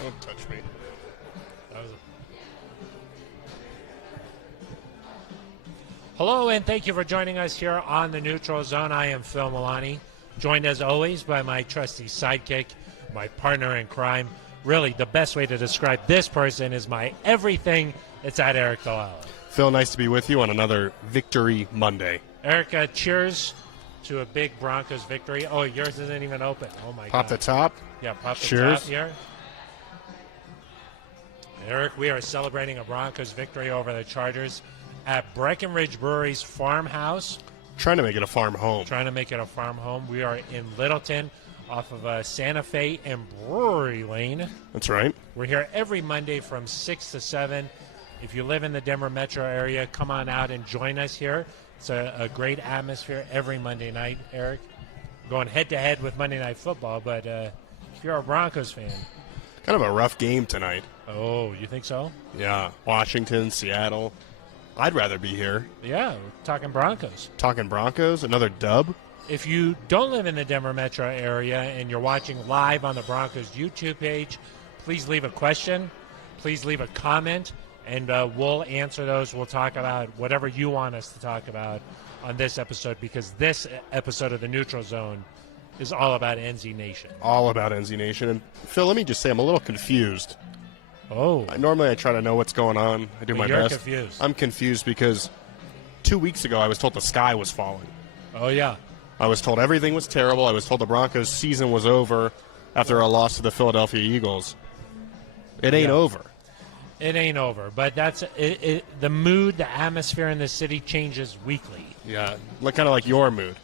Don't touch me. Hello, and thank you for joining us here on the Neutral Zone. I am Phil Milani, joined as always by my trusty sidekick, my partner in crime. Really, the best way to describe this person is my everything. It's at Eric Dalala. Phil, nice to be with you on another Victory Monday. Eric, cheers to a big Broncos victory. Oh, yours isn't even open. Oh, my God. Pop the top. Yeah, pop the Cheers. top here. Eric, we are celebrating a Broncos victory over the Chargers at Breckenridge Brewery's farmhouse. Trying to make it a farm home. Trying to make it a farm home. We are in Littleton off of Santa Fe and Brewery Lane. That's right. We're here every Monday from 6 to 7. If you live in the Denver metro area, come on out and join us here. It's a great atmosphere every Monday night, Eric. Going head-to-head with Monday Night Football, but if you're a Broncos fan. Kind of a rough game tonight. Oh, you think so? Yeah. Washington, Seattle. I'd rather be here. Yeah, we're talking Broncos. Talking Broncos, another dub. If you don't live in the Denver metro area and you're watching live on the Broncos YouTube page, please leave a question. Please leave a comment, and we'll answer those. We'll talk about whatever you want us to talk about on this episode, because this episode of the Neutral Zone is all about NZ Nation. All about NZ Nation. And Phil, let me just say I'm a little confused. Oh. Normally I try to know what's going on. I do my you're best. Confused. I'm confused because 2 weeks ago I was told the sky was falling. Oh, yeah. I was told everything was terrible. I was told the Broncos' season was over after a loss to the Philadelphia Eagles. It ain't over. It ain't over. But that's the mood, the atmosphere in the city changes weekly. Yeah, kind of like your mood.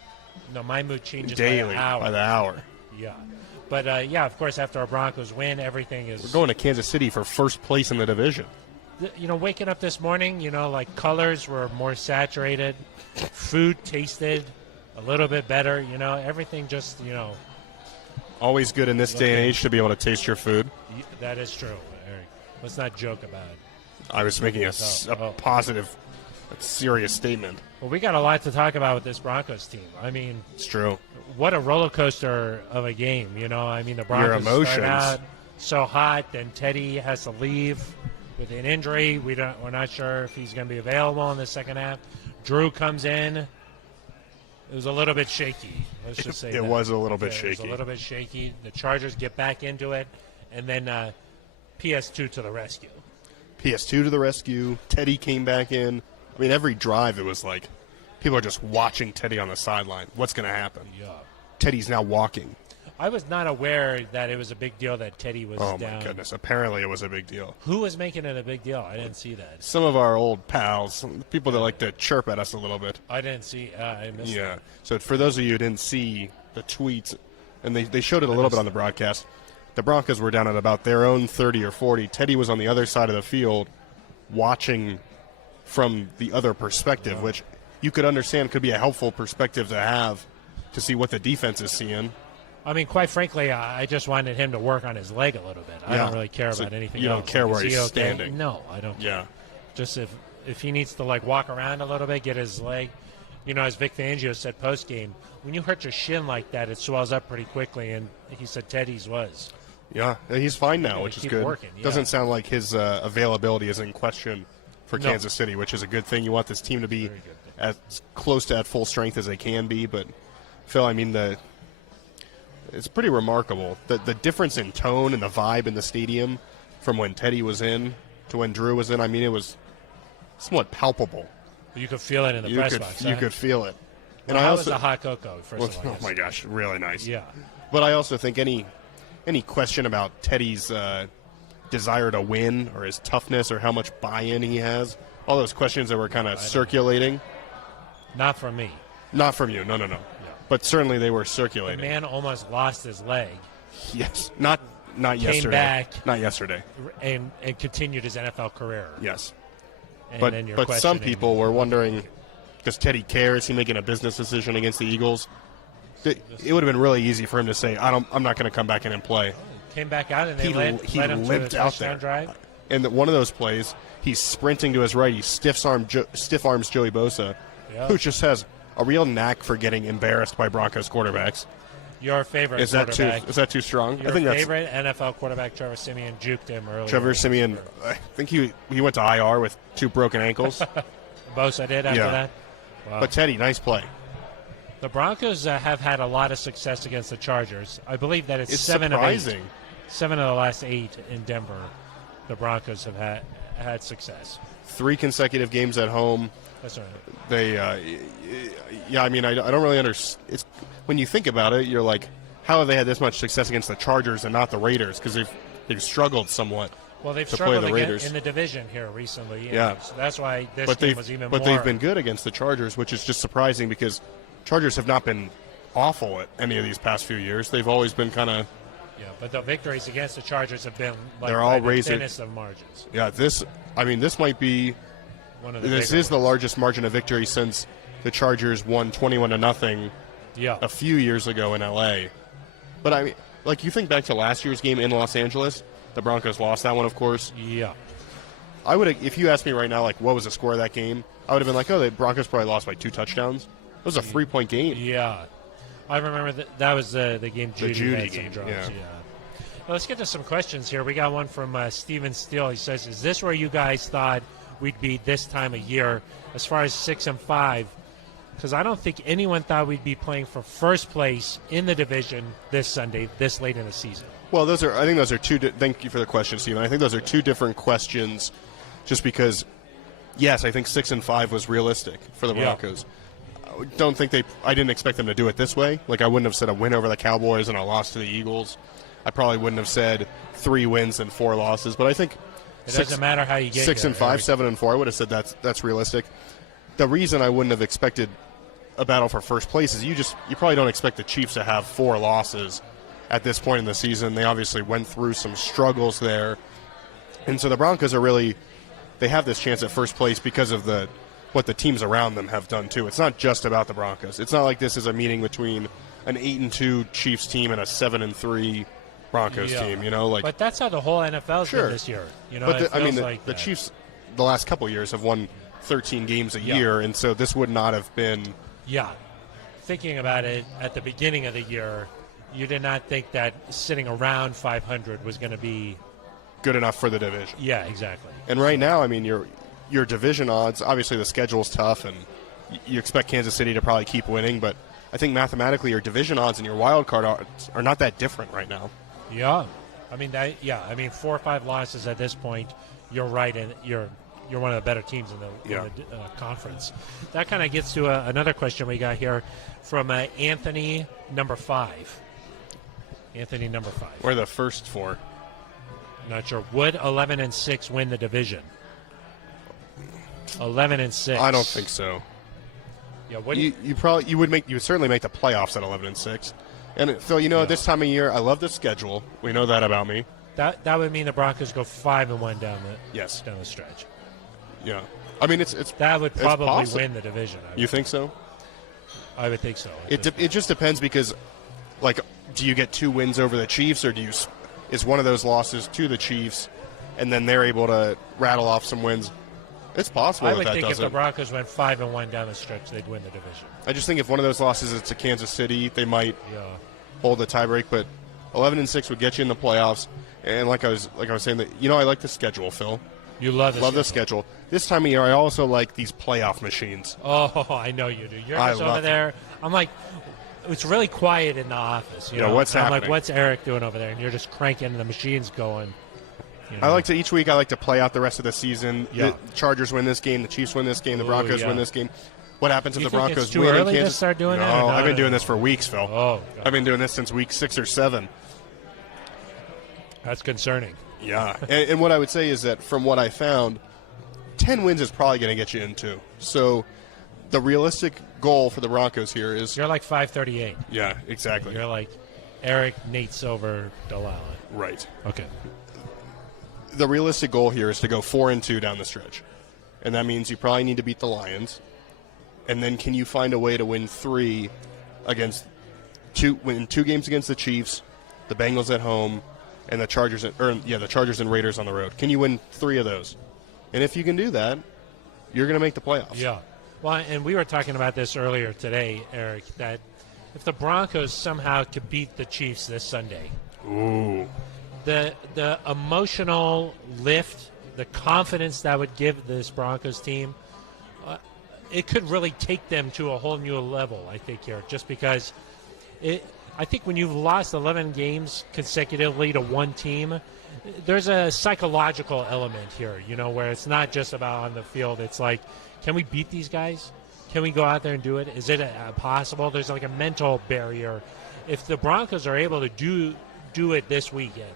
No, my mood changes daily, by the hour. Yeah. But, yeah, of course, after a Broncos win, everything is... We're going to Kansas City for first place in the division. You know, waking up this morning, like colors were more saturated. Food tasted a little bit better. Everything just, Always good in this day and age to be able to taste your food. That is true, Eric. Let's not joke about it. I was making a positive, serious statement. Well, we got a lot to talk about with this Broncos team. I mean... It's true. What a roller coaster of a game, the Broncos start out so hot, then Teddy has to leave with an injury. We're not sure if he's going to be available in the second half. Drew comes in. It was a little bit shaky. Let's just say it was a little bit shaky. It was a little bit shaky. The Chargers get back into it, and then PS2 to the rescue. PS2 to the rescue. Teddy came back in. I mean, every drive it was like people are just watching Teddy on the sideline. What's going to happen? Yeah. Teddy's now walking. I was not aware that it was a big deal that Teddy was down. Oh, my goodness. Apparently it was a big deal. Who was making it a big deal? I didn't see that. Some of our old pals, people that like to chirp at us a little bit. I didn't see. I missed that. So for those of you who didn't see the tweets, and they showed it a little bit on the broadcast, the Broncos were down at about their own 30 or 40. Teddy was on the other side of the field watching from the other perspective, which you could understand could be a helpful perspective to have to see what the defense is seeing. I mean, quite frankly, I just wanted him to work on his leg a little bit. I don't really care about anything else. You don't care where he's okay? standing? No, I don't care. Yeah. Just if he needs to, walk around a little bit, get his leg. As Vic Fangio said post-game, when you hurt your shin like that, it swells up pretty quickly, and he said Teddy's was. Yeah, he's fine now, which is good. Working, Doesn't sound like his availability is in question for Kansas City, which is a good thing. You want this team to be as close to at full strength as they can be. But, Phil, I mean, it's pretty remarkable. The difference in tone and the vibe in the stadium from when Teddy was in to when Drew was in, I mean, it was somewhat palpable. You could feel it in the press box. You could feel it. And how was the hot cocoa, first of all? Oh, my gosh, really nice. Yeah. But I also think any question about Teddy's desire to win or his toughness or how much buy-in he has, all those questions that were kind of circulating. Not from me. Not from you, no. Yeah. But certainly they were circulating. The man almost lost his leg. Yes, not yesterday. Came back. Not yesterday. And continued his NFL career. Yes. And but some people were wondering, does Teddy care? Is he making a business decision against the Eagles? It would have been really easy for him to say, I'm not going to come back in and play. Came back out and he led him limped to a out touchdown there. drive. And one of those plays, he's sprinting to his right. He stiff arms Joey Bosa, who just has a real knack for getting embarrassed by Broncos quarterbacks. Your favorite Is that quarterback. Is that too strong? Your I think favorite NFL quarterback, Trevor Siemian, juked him earlier. Trevor Siemian, I think he went to IR with 2 broken ankles. Bosa did after that. Wow. But Teddy, nice play. The Broncos have had a lot of success against the Chargers. I believe that it's 7 surprising. of 8. 7 of the last 8 in Denver. The Broncos have had success. 3 consecutive games at home. That's right. They, I mean, I don't really understand. It's when you think about it, you're like, how have they had this much success against the Chargers and not the Raiders? Because they've struggled somewhat. Well, they've to play struggled the Raiders in the division here recently. Yeah. So that's why this game was even more. But they've been good against the Chargers, which is just surprising because Chargers have not been awful at any of these past few years. They've always been kind of. Yeah, but the victories against the Chargers have been like they're all the thinnest of margins. Yeah, this might be. One of the this is the largest margin of victory since the Chargers won 21-0. Yeah. A few years ago in LA. But I mean, like you think back to last year's game in Los Angeles, the Broncos lost that one, of course. Yeah. I would, if you asked me right now, like what was the score of that game, I would have been like, oh, the Broncos probably lost by 2 touchdowns. It was a 3-point game. Yeah, I remember that was the game. Judy had some game. drops, Yeah. Well, let's get to some questions here. We got one from Steven Steele. He says, "Is this where you guys thought we'd be this time of year, as far as 6-5?" Because I don't think anyone thought we'd be playing for first place in the division this Sunday, this late in the season. Well, I think those are two. Thank you for the question, Stephen. I think those are 2 different questions, just because. Yes, I think 6-5 was realistic for the Broncos. I didn't expect them to do it this way. Like I wouldn't have said a win over the Cowboys and a loss to the Eagles. I probably wouldn't have said 3 wins and 4 losses. But I think it doesn't matter how you get 6-5, 7-4. I would have said that's realistic. The reason I wouldn't have expected a battle for first place is you probably don't expect the Chiefs to have 4 losses at this point in the season. They obviously went through some struggles there, and so the Broncos they have this chance at first place because of what the teams around them have done too. It's not just about the Broncos. It's not like this is a meeting between an 8-2 Chiefs team and a 7-3 Broncos team. But that's how the whole NFL's been this year. But the Chiefs, the last couple of years, have won 13 games a year, and so this would not have been. Yeah, thinking about it at the beginning of the year, you did not think that sitting around 500 was going to be good enough for the division. Yeah, exactly. And right now, I mean, your division odds, obviously the schedule's tough, and you expect Kansas City to probably keep winning, but I think mathematically your division odds and your wild card odds are not that different right now. Yeah. I mean, 4 or 5 losses at this point, you're right, and you're one of the better teams in the conference. That kind of gets to another question we got here from Anthony number 5. Anthony number 5. We're the first 4. Not sure. Would 11-6 win the division? 11-6. I don't think so. Yeah, you would certainly make the playoffs at 11-6. And Phil, this time of year, I love the schedule. We know that about me. That would mean the Broncos go 5-1 down the stretch. Yeah, I mean it's that would probably win the division. You think so? I would think so. It just depends because, like, do you get 2 wins over the Chiefs, or is one of those losses to the Chiefs, and then they're able to rattle off some wins? It's possible. I would think if the Broncos went 5-1 down the stretch, they'd win the division. I just think if one of those losses is to Kansas City, they might hold the tiebreak. But 11-6 would get you in the playoffs. And like I was saying, that I like the schedule, Phil. You love the schedule. This time of year, I also like these playoff machines. Oh, I know you do. You're just over there. I'm like, it's really quiet in the office. What's happening? I'm like, what's Eric doing over there? And you're just cranking the machines going. Each week I like to play out the rest of the season. Yeah. The Chargers win this game. The Chiefs win this game. The Broncos win this game. What happens if the Broncos it's too win early in Kansas? To start doing that? No, I've been doing this for weeks, Phil. Oh, I've been doing this since week 6 or 7. That's concerning. Yeah, and what I would say is that from what I found, 10 wins is probably going to get you in 2. So the realistic goal for the Broncos here is... You're like 538. Yeah, exactly. You're like Eric, Nate Silver, Delilah. Right. Okay. The realistic goal here is to go 4-2 down the stretch. And that means you probably need to beat the Lions. And then can you find a way to win 3 win 2 games against the Chiefs, the Bengals at home, and the Chargers and Raiders on the road? Can you win 3 of those? And if you can do that, you're going to make the playoffs. Yeah. Well, and we were talking about this earlier today, Eric, that if the Broncos somehow could beat the Chiefs this Sunday. Ooh. The emotional lift, the confidence that would give this Broncos team, it could really take them to a whole new level, I think, here, just because I think when you've lost 11 games consecutively to one team, there's a psychological element here, where it's not just about on the field. It's like, can we beat these guys? Can we go out there and do it? Is it possible? There's like a mental barrier. If the Broncos are able to do it this weekend,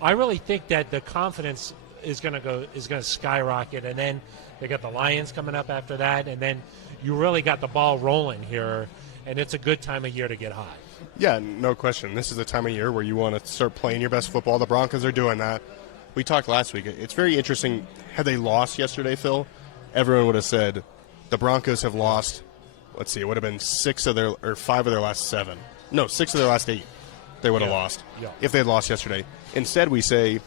I really think that the confidence is going to skyrocket, and then they got the Lions coming up after that, and then you really got the ball rolling here, and it's a good time of year to get hot. Yeah, no question. This is the time of year where you want to start playing your best football. The Broncos are doing that. We talked last week. It's very interesting. Had they lost yesterday, Phil, everyone would have said the Broncos have lost, let's see, it would have been 5 of their last 7. No, 6 of their last 8 they would have lost if they had lost yesterday. Instead, we say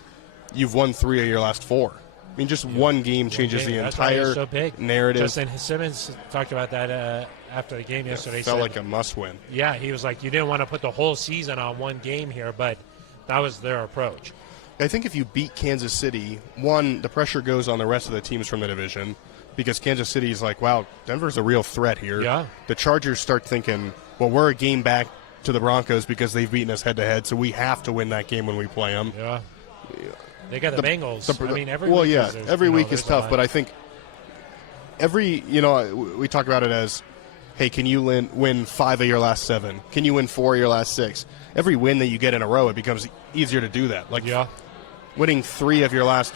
you've won 3 of your last 4. I mean, just one game changes the entire narrative. Justin Simmons talked about that after the game yesterday. It felt like a must-win. Yeah, he was like, you didn't want to put the whole season on one game here, but that was their approach. I think if you beat Kansas City, one, the pressure goes on the rest of the teams from the division because Kansas City is like, wow, Denver's a real threat here. Yeah. The Chargers start thinking, well, we're a game back to the Broncos because they've beaten us head-to-head, so we have to win that game when we play them. Yeah. They got the Bengals. Every week is tough, but I think we talk about it as, hey, can you win 5 of your last 7? Can you win 4 of your last 6? Every win that you get in a row, it becomes easier to do that. Like, winning 3 of your last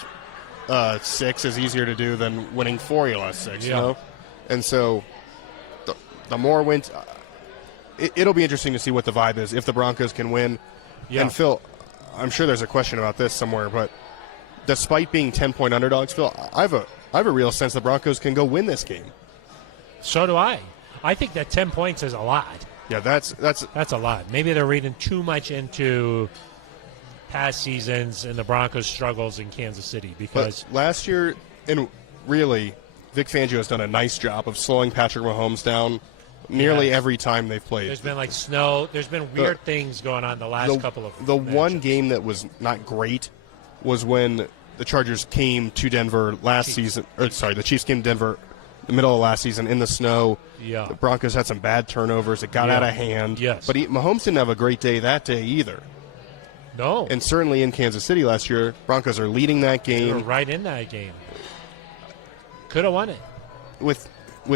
6 is easier to do than winning 4 of your last 6, you know? And so the more wins, it'll be interesting to see what the vibe is if the Broncos can win. Yeah. And, Phil, I'm sure there's a question about this somewhere, but despite being 10-point underdogs, Phil, I have a real sense the Broncos can go win this game. So do I. I think that 10 points is a lot. Yeah, that's a lot. Maybe they're reading too much into past seasons and the Broncos' struggles in Kansas City because last year, and really, Vic Fangio has done a nice job of slowing Patrick Mahomes down nearly every time they've played. There's been like snow. There's been weird things going on the last couple of The matches. one game that was not great was when the Chargers came to Denver last season. The Chiefs came to Denver the middle of last season in the snow. Yeah. The Broncos had some bad turnovers. It got out of hand. Yes. But Mahomes didn't have a great day that day either. No. And certainly in Kansas City last year, Broncos are leading that game. They were right in that game. Could have won it. With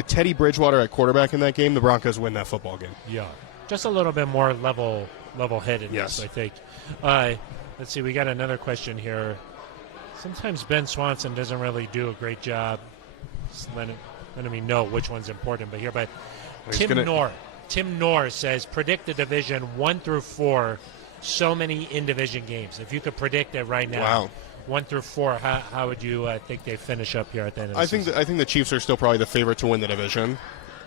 Teddy Bridgewater at quarterback in that game, the Broncos win that football game. Yeah. Just a little bit more level-headedness, I think. Let's see. We got another question here. Sometimes Ben Swanson doesn't really do a great job letting me know which one's important. But Tim Noor says, predict the division 1 through 4, so many in-division games. If you could predict it right now, 1 through 4, how would you think they finish up here at the end of the season? I think the Chiefs are still probably the favorite to win the division.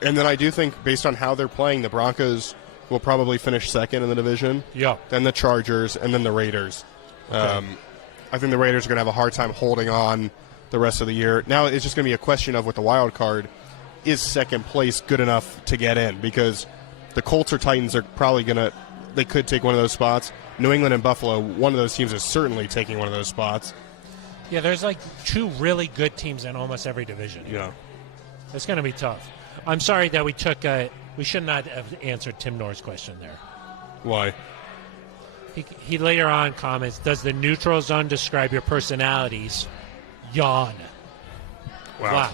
And then I do think, based on how they're playing, the Broncos will probably finish second in the division. Yeah. Then the Chargers, and then the Raiders. Okay. I think the Raiders are going to have a hard time holding on the rest of the year. Now it's just going to be a question of, with the wild card, is second place good enough to get in? Because the Colts or Titans are probably they could take one of those spots. New England and Buffalo, one of those teams is certainly taking one of those spots. Yeah, there's like 2 really good teams in almost every division. Yeah. It's going to be tough. I'm sorry that we should not have answered Tim Noor's question there. Why? He later on comments, does the neutral zone describe your personalities? Yawn. Wow.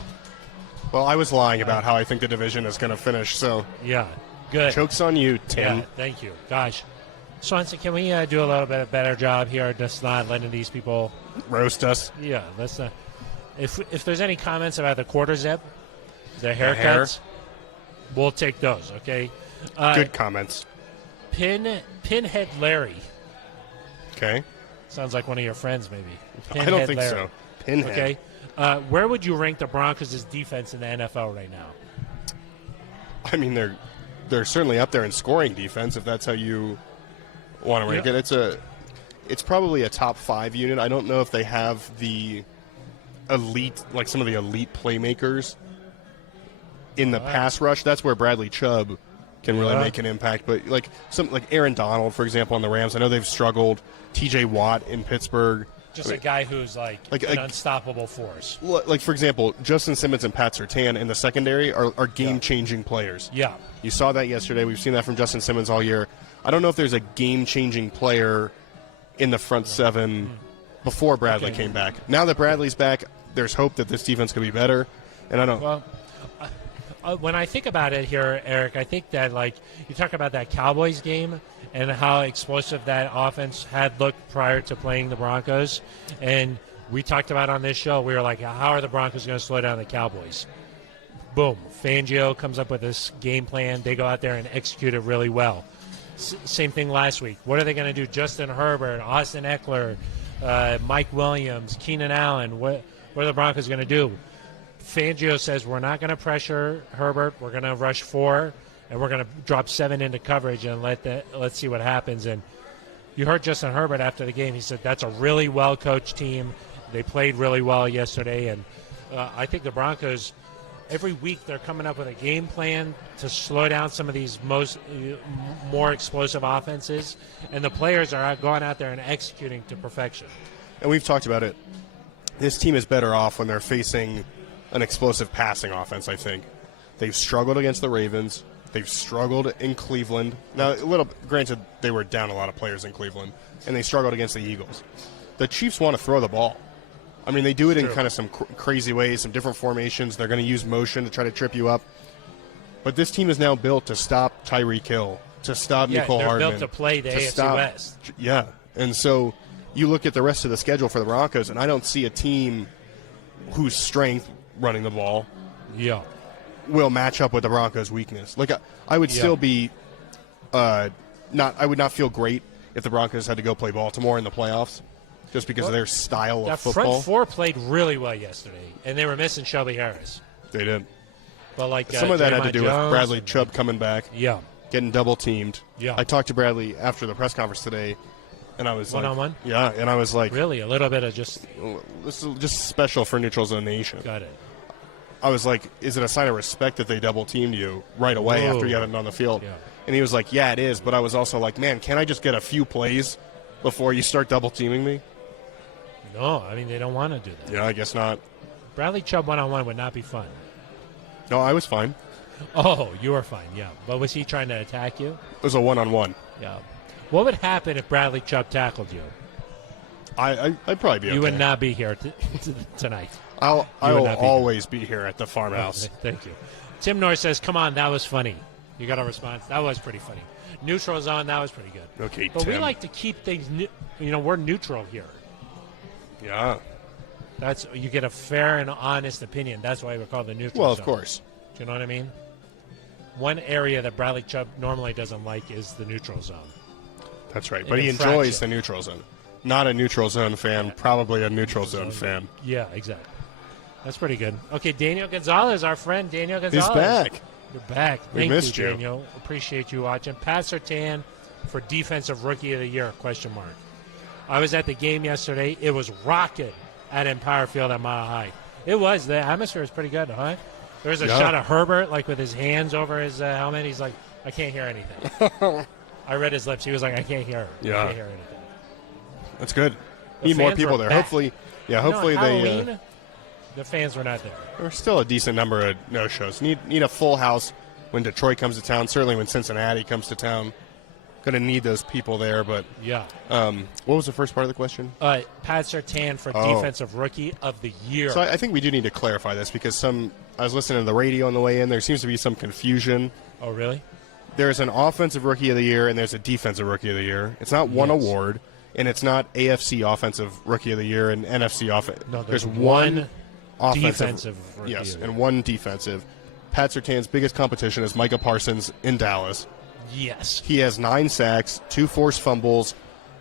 Well, I was lying about how I think the division is going to finish, so. Yeah, good. Joke's on you, Tim. Yeah, thank you. Gosh. Swanson, can we do a little bit of better job here, just not letting these people roast us? Yeah, let's not. If there's any comments about the quarter zip, the haircuts, we'll take those, okay? Good comments. Pinhead Larry. Okay. Sounds like one of your friends, maybe. I don't think so. Pinhead. Okay. Where would you rank the Broncos' defense in the NFL right now? I mean, they're certainly up there in scoring defense, if that's how you want to rank it. It's probably a top 5 unit. I don't know if they have the elite, like some of the elite playmakers in the pass rush. That's where Bradley Chubb can really make an impact. But like Aaron Donald, for example, on the Rams, I know they've struggled. T.J. Watt in Pittsburgh. Just a guy who's like an unstoppable force. Like, for example, Justin Simmons and Pat Surtain in the secondary are game-changing players. Yeah. You saw that yesterday. We've seen that from Justin Simmons all year. I don't know if there's a game-changing player in the front seven before Bradley came back. Now that Bradley's back, there's hope that this defense could be better. And I don't. Well, when I think about it here, Eric, I think that like you talk about that Cowboys game and how explosive that offense had looked prior to playing the Broncos, and we talked about on this show, we were like, how are the Broncos going to slow down the Cowboys? Boom, Fangio comes up with this game plan. They go out there and execute it really well. Same thing last week. What are they going to do? Justin Herbert, Austin Eckler, Mike Williams, Keenan Allen. What are the Broncos going to do? Fangio says we're not going to pressure Herbert. We're going to rush 4, and we're going to drop 7 into coverage and let's see what happens. And you heard Justin Herbert after the game. He said that's a really well-coached team. They played really well yesterday, and I think the Broncos, every week they're coming up with a game plan to slow down some of these more explosive offenses, and the players are going out there and executing to perfection. And we've talked about it. This team is better off when they're facing an explosive passing offense, I think. They've struggled against the Ravens. They've struggled in Cleveland. Now, granted, they were down a lot of players in Cleveland, and they struggled against the Eagles. The Chiefs want to throw the ball. I mean, they do it in kind of some crazy ways, some different formations. They're going to use motion to try to trip you up. But this team is now built to stop Tyreek Hill, to stop Nicole Hardman. They're built to play the AFC West. Yeah, and so you look at the rest of the schedule for the Broncos, and I don't see a team whose strength, running the ball, will match up with the Broncos' weakness. Like I would still be I would not feel great if the Broncos had to go play Baltimore in the playoffs, just because of their style of football. Front 4 played really well yesterday, and they were missing Shelby Harris. They did. But like some of that had to do Jones with Bradley Chubb coming back, getting double teamed. I talked to Bradley after the press conference today, and I was one-on-one. And I was like, really, a little bit of just this is just special for Neutral Zone Nation. Got it. I was like, is it a sign of respect that they double teamed you right away after you got it on the field? Yeah. And he was like, yeah, it is. But I was also like, man, can I just get a few plays before you start double teaming me? No, I mean, they don't want to do that. Yeah, I guess not. Bradley Chubb one-on-one would not be fun. No, I was fine. Oh, you were fine, yeah. But was he trying to attack you? It was a one-on-one. Yeah. What would happen if Bradley Chubb tackled you? I'd probably be okay. You would not be here tonight. I will always be here at the farmhouse. Okay, thank you. Tim Norris says, come on, that was funny. You got a response? That was pretty funny. Neutral zone, that was pretty good. Okay, but Tim. we like to keep things, we're neutral here. Yeah. You get a fair and honest opinion. That's why we're called the neutral zone. Well, of course. Do you know what I mean? One area that Bradley Chubb normally doesn't like is the neutral zone. That's right. But he enjoys the neutral zone. Not a neutral zone fan, probably a neutral zone fan. Yeah, exactly. That's pretty good. Okay, Daniel Gonzalez, our friend Daniel Gonzalez. He's back. You're back. We missed you, Daniel. Appreciate you watching. Pat Surtain for Defensive Rookie of the Year, ? I was at the game yesterday. It was rocking at Empire Field at Mile High. It was. The atmosphere was pretty good, huh? There was a shot of Herbert, like with his hands over his helmet. He's like, I can't hear anything. I read his lips. He was like, I can't hear. I can't hear anything. That's good. Need more people there. Back. Hopefully they. The fans were not there. There's still a decent number of no-shows. Need a full house when Detroit comes to town. Certainly when Cincinnati comes to town. Going to need those people there. But what was the first part of the question? Pat Surtain for Defensive Rookie of the Year. So I think we do need to clarify this because I was listening to the radio on the way in. There seems to be some confusion. Oh, really? There's an Offensive Rookie of the Year and there's a Defensive Rookie of the Year. It's not one award, and it's not AFC Offensive Rookie of the Year and NFC Offensive. No, there's one defensive rookie. Yes, and one defensive. Pat Surtain's biggest competition is Micah Parsons in Dallas. Yes. He has 9 sacks, 2 forced fumbles,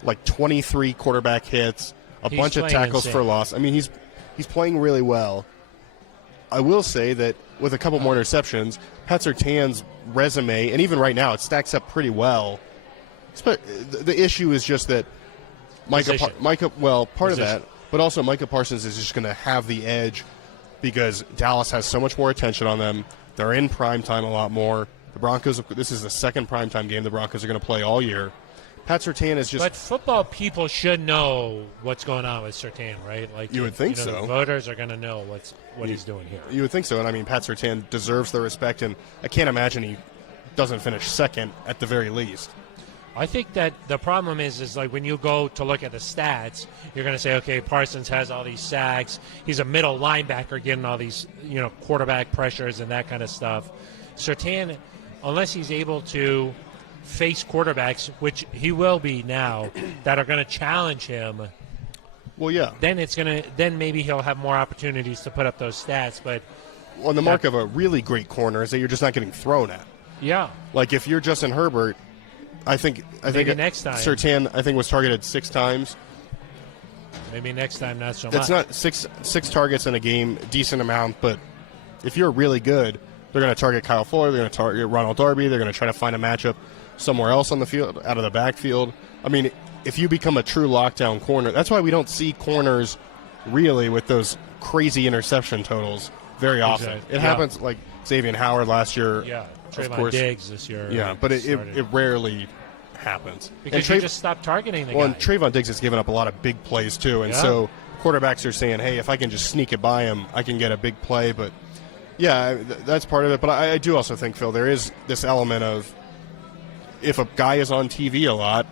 like 23 quarterback hits, a bunch of tackles for loss. I mean, he's playing really well. I will say that with a couple more interceptions, Pat Surtain's resume, and even right now, it stacks up pretty well. The issue is just that part of that, but also Micah Parsons is just going to have the edge because Dallas has so much more attention on them. They're in prime time a lot more. The Broncos, this is the second primetime game the Broncos are going to play all year. Pat Surtain is just... But football people should know what's going on with Surtain, right? Like you would think so. The voters are going to know what he's doing here. You would think so. And, I mean, Pat Surtain deserves the respect, and I can't imagine he doesn't finish second at the very least. I think that the problem is like when you go to look at the stats, you're going to say, okay, Parsons has all these sacks. He's a middle linebacker getting all these, quarterback pressures and that kind of stuff. Surtain, unless he's able to face quarterbacks, which he will be now, that are going to challenge him. Well, yeah. Then maybe he'll have more opportunities to put up those stats. But the mark of a really great corner is that you're just not getting thrown at. Yeah. Like if you're Justin Herbert, I think next time Surtain was targeted 6 times. Maybe next time not so much. That's not six targets in a game, decent amount. But if you're really good, they're going to target Kyle Fuller. They're going to target Ronald Darby. They're going to try to find a matchup somewhere else on the field, out of the backfield. I mean, if you become a true lockdown corner, that's why we don't see corners really with those crazy interception totals very often. Exactly. It happens like Xavier Howard last year. Yeah, of course. Diggs this year. Yeah, but it rarely happens. Because you just stop targeting the guy. And Trayvon Diggs has given up a lot of big plays too, and so quarterbacks are saying, hey, if I can just sneak it by him, I can get a big play. But, yeah, that's part of it. But I do also think, Phil, there is this element of if a guy is on TV a lot,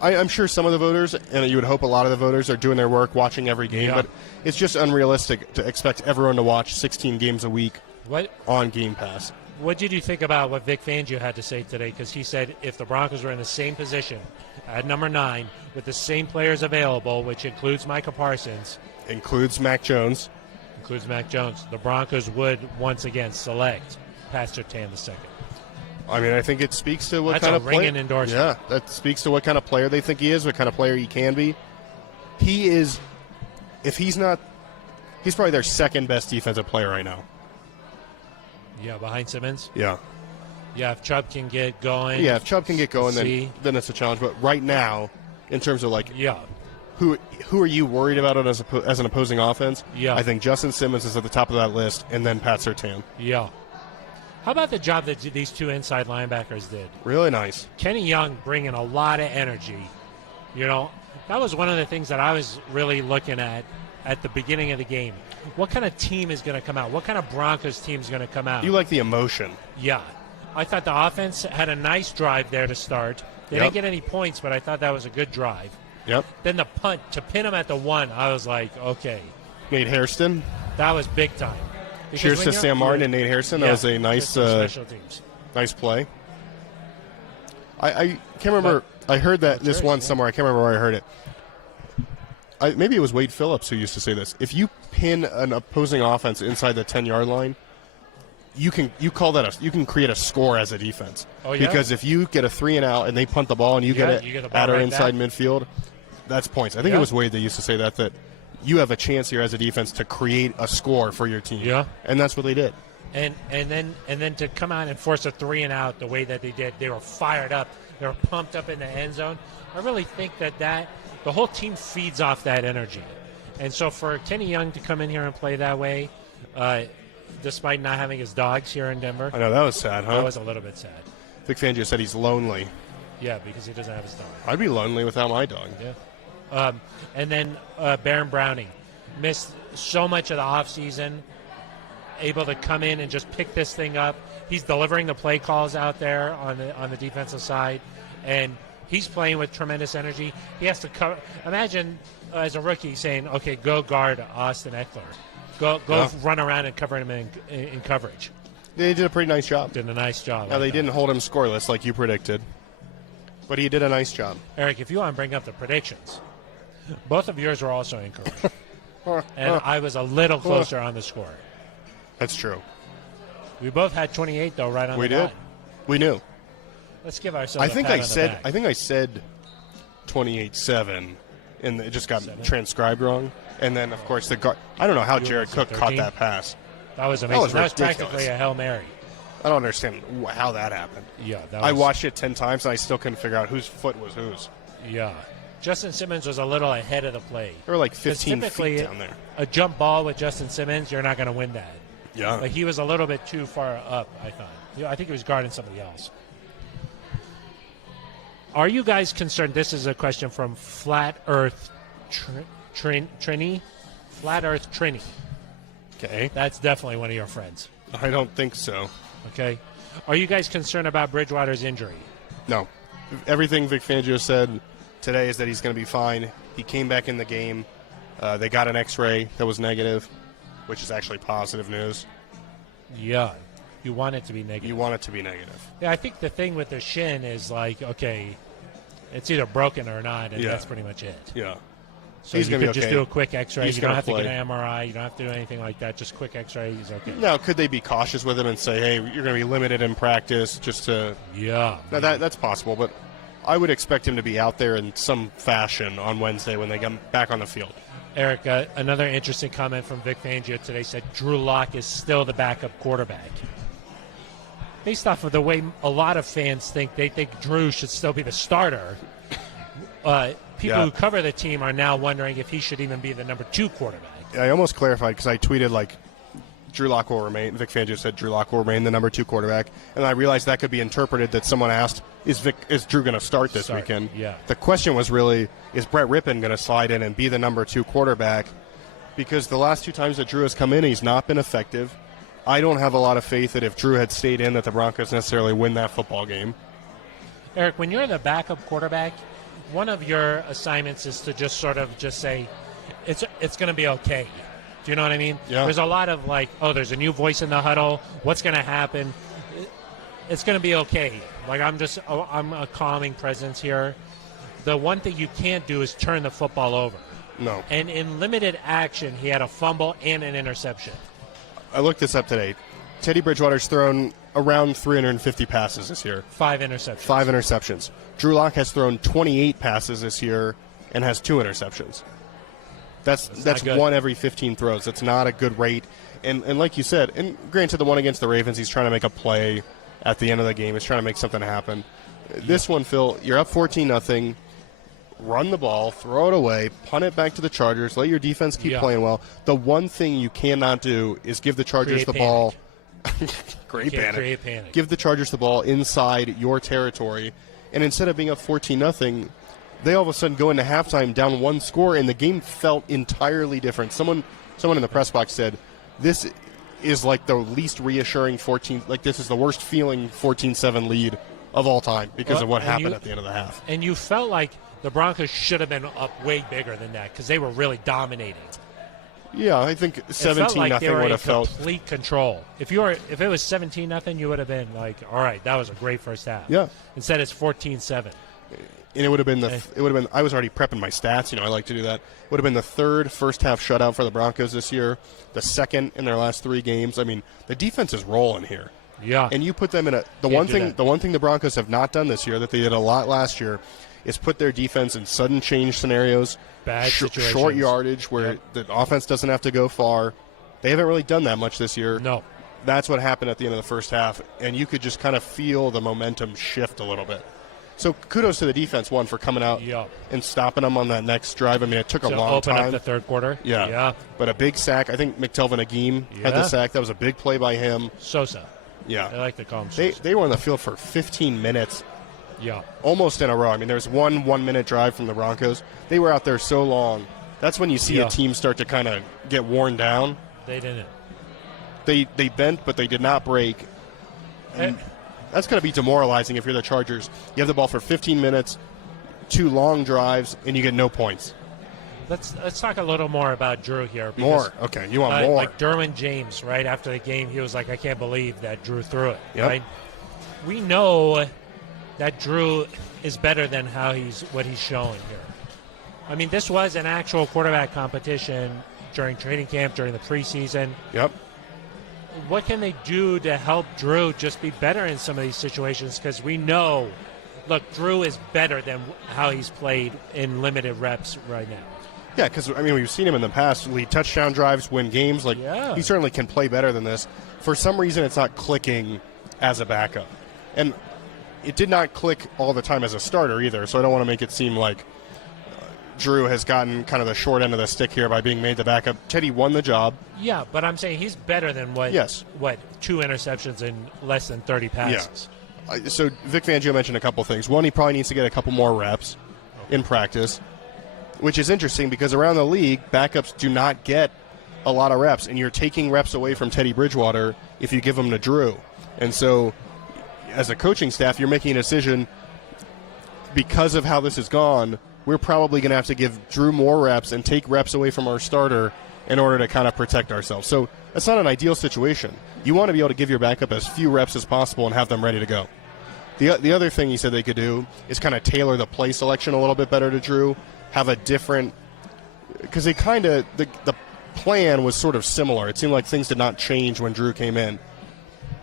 I'm sure some of the voters, and you would hope a lot of the voters, are doing their work, watching every game, but it's just unrealistic to expect everyone to watch 16 games a week on Game Pass. What did you think about what Vic Fangio had to say today? Because he said if the Broncos were in the same position at number 9 with the same players available, which includes Micah Parsons. Includes Mac Jones. The Broncos would once again select Pat Surtain II. I mean, I think it speaks to what That's kind a of player. ringing endorsement. Yeah, that speaks to what kind of player they think he is, what kind of player he can be. He is, if he's not, he's probably their second best defensive player right now. Yeah, behind Simmons. Yeah. Yeah, if Chubb can get going. Yeah, if Chubb can get going, then it's a challenge. But right now, in terms of who are you worried about it as an opposing offense? Yeah. I think Justin Simmons is at the top of that list, and then Pat Surtain. Yeah. How about the job that these 2 inside linebackers did? Really nice. Kenny Young bringing a lot of energy. That was one of the things that I was really looking at the beginning of the game. What kind of team is going to come out? What kind of Broncos team is going to come out? You like the emotion. Yeah. I thought the offense had a nice drive there to start. They didn't get any points, but I thought that was a good drive. Yep. Then the punt, to pin them at the 1, I was like, okay. Nate Hairston. That was big time. Cheers to Sam Martin and Nate Hairston. That was a nice special teams. Nice play. I can't remember. I heard that this one somewhere. I can't remember where I heard it. Maybe it was Wade Phillips who used to say this. If you pin an opposing offense inside the 10-yard line, you can create a score as a defense. Oh, yeah? Because if you get a 3-and-out and they punt the ball and you get it at or inside midfield, that's points. I think it was Wade that used to say that you have a chance here as a defense to create a score for your team. Yeah. And that's what they did. And then to come out and force a 3-and-out the way that they did, they were fired up. They were pumped up in the end zone. I really think that the whole team feeds off that energy. And so for Kenny Young to come in here and play that way, despite not having his dogs here in Denver. I know, that was sad, huh? That was a little bit sad. Vic Fangio said he's lonely. Yeah, because he doesn't have his dog. I'd be lonely without my dog. Yeah. And then Baron Browning missed so much of the offseason, able to come in and just pick this thing up. He's delivering the play calls out there on the defensive side, and he's playing with tremendous energy. He has to cover. Imagine as a rookie saying, okay, go guard Austin Eckler. Go run around and cover him in coverage. They did a pretty nice job. Did a nice job. Now, they didn't hold him scoreless like you predicted, but he did a nice job. Eric, if you want to bring up the predictions, both of yours were also incorrect. And I was a little closer on the score. That's true. We both had 28, though, right on the dot. We knew. Let's give ourselves I think a pat on the back. I think I said 28-7, and it just got transcribed wrong. And then, of course, I don't know how Jared Cook 13? caught that pass. That was amazing. That was ridiculous. practically a Hail Mary. I don't understand how that happened. Yeah, I watched it 10 times, and I still couldn't figure out whose foot was whose. Yeah. Justin Simmons was a little ahead of the play. They were like 15 typically, feet down there. A jump ball with Justin Simmons, you're not going to win that. Yeah. Like he was a little bit too far up, I thought. I think he was guarding somebody else. Are you guys concerned? This is a question from Flat Earth Trini. Flat Earth Trini. Okay. That's definitely one of your friends. I don't think so. Okay. Are you guys concerned about Bridgewater's injury? No. Everything Vic Fangio said today is that he's going to be fine. He came back in the game. They got an X-ray that was negative, which is actually positive news. Yeah. You want it to be negative. You want it to be negative. Yeah, I think the thing with the shin is like, okay, it's either broken or not, and Yeah. that's pretty much it. Yeah. So He's you gonna could be just okay. do a quick X-ray. He's You don't gonna have to play. get an MRI. You don't have to do anything like that. Just quick X-ray. He's okay. Now, could they be cautious with him and say, hey, you're going to be limited in practice just to... Yeah. Now, that's possible, but I would expect him to be out there in some fashion on Wednesday when they get back on the field. Eric, another interesting comment from Vic Fangio today said Drew Lock is still the backup quarterback. Based off of the way a lot of fans think, they think Drew should still be the starter. People who cover the team are now wondering if he should even be the number 2 quarterback. I almost clarified because I tweeted, like, Drew Lock will remain. Vic Fangio said Drew Lock will remain the number 2 quarterback. And I realized that could be interpreted that someone asked, is Drew going to start this weekend? Yeah. The question was really, is Brett Rippon going to slide in and be the number 2 quarterback? Because the last 2 times that Drew has come in, he's not been effective. I don't have a lot of faith that if Drew had stayed in, that the Broncos necessarily win that football game. Eric, when you're the backup quarterback, one of your assignments is to just sort of just say, it's going to be okay. Do you know what I mean? Yeah. There's a lot of like, oh, there's a new voice in the huddle. What's going to happen? It's going to be okay. Like I'm a calming presence here. The one thing you can't do is turn the football over. No. And in limited action, he had a fumble and an interception. I looked this up today. Teddy Bridgewater's thrown around 350 passes this year. 5 interceptions. 5 interceptions. Drew Lock has thrown 28 passes this year and has 2 interceptions. That's one every 15 throws. That's not a good rate. And like you said, and granted the one against the Ravens, he's trying to make a play at the end of the game. He's trying to make something happen. This one, Phil, you're up 14-0. Run the ball, throw it away, punt it back to the Chargers, let your defense keep playing well. The one thing you cannot do is give the Chargers the ball. Create panic. Give the Chargers the ball inside your territory. And instead of being up 14-0, they all of a sudden go into halftime down 1 score, and the game felt entirely different. Someone in the press box said, this is like the least reassuring 14, like this is the worst feeling 14-7 lead of all time because of what happened at the end of the half. And you felt like the Broncos should have been up way bigger than that because they were really dominating. Yeah, I think 17-0 would have felt complete control. If it was 17-0, you would have been like, all right, that was a great first half. Yeah. Instead, it's 14-7. And it would have been I was already prepping my stats. I like to do that. It would have been the 3rd first half shutout for the Broncos this year, the 2nd in their last 3 games. I mean, the defense is rolling here. Yeah. And you put them in the one thing the Broncos have not done this year that they did a lot last year is put their defense in sudden change scenarios, bad situations, short yardage where the offense doesn't have to go far. They haven't really done that much this year. No. That's what happened at the end of the first half, and you could just kind of feel the momentum shift a little bit. So kudos to the defense, one, for coming out and stopping them on that next drive. I mean, it took a long time. Open up the third quarter. Yeah. But a big sack. I think McTelvin Agim had the sack. That was a big play by him. Sosa. Yeah. I like to call him Sosa. They were on the field for 15 minutes. Yeah. Almost in a row. I mean, there was one 1-minute drive from the Broncos. They were out there so long. That's when you see a team start to kind of get worn down. They didn't. They bent, but they did not break. And that's going to be demoralizing if you're the Chargers. You have the ball for 15 minutes, 2 long drives, and you get no points. Let's talk a little more about Drew here. More? Okay, you want more. Like Derwin James, right after the game, he was like, I can't believe that Drew threw it. Yep. Right? We know that Drew is better than what he's showing here. I mean, this was an actual quarterback competition during training camp, during the preseason. Yep. What can they do to help Drew just be better in some of these situations? Because we know, look, Drew is better than how he's played in limited reps right now. Yeah, because, I mean, we've seen him in the past lead touchdown drives, win games. Like, he certainly can play better than this. For some reason, it's not clicking as a backup. And it did not click all the time as a starter either, so I don't want to make it seem like Drew has gotten kind of the short end of the stick here by being made the backup. Teddy won the job. Yeah, but I'm saying he's better than what 2 interceptions and less than 30 passes. Yeah. So Vic Fangio mentioned a couple things. One, he probably needs to get a couple more reps in practice, which is interesting because around the league, backups do not get a lot of reps, and you're taking reps away from Teddy Bridgewater if you give them to Drew. And so as a coaching staff, you're making a decision because of how this has gone. We're probably going to have to give Drew more reps and take reps away from our starter in order to kind of protect ourselves. So that's not an ideal situation. You want to be able to give your backup as few reps as possible and have them ready to go. The other thing he said they could do is kind of tailor the play selection a little bit better to Drew, have a different – because they kind of – the plan was sort of similar. It seemed like things did not change when Drew came in.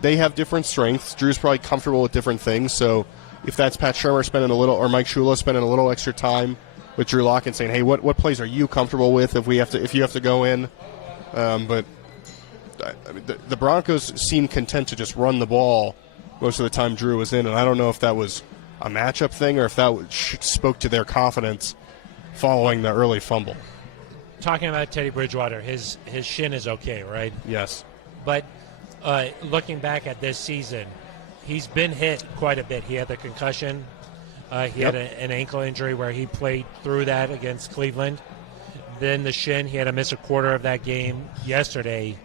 They have different strengths. Drew's probably comfortable with different things, so – if that's Pat Shurmur spending a little, or Mike Shula spending a little extra time with Drew Lock and saying, "Hey, what plays are you comfortable with if you have to go in?" But I mean, the Broncos seemed content to just run the ball most of the time Drew was in, and I don't know if that was a matchup thing or if that spoke to their confidence following the early fumble. Talking about Teddy Bridgewater, his shin is okay, right? Yes, but looking back at this season. He's been hit quite a bit. He had the concussion. He had an ankle injury where he played through that against Cleveland. Then the shin, he had to miss a quarter of that game yesterday.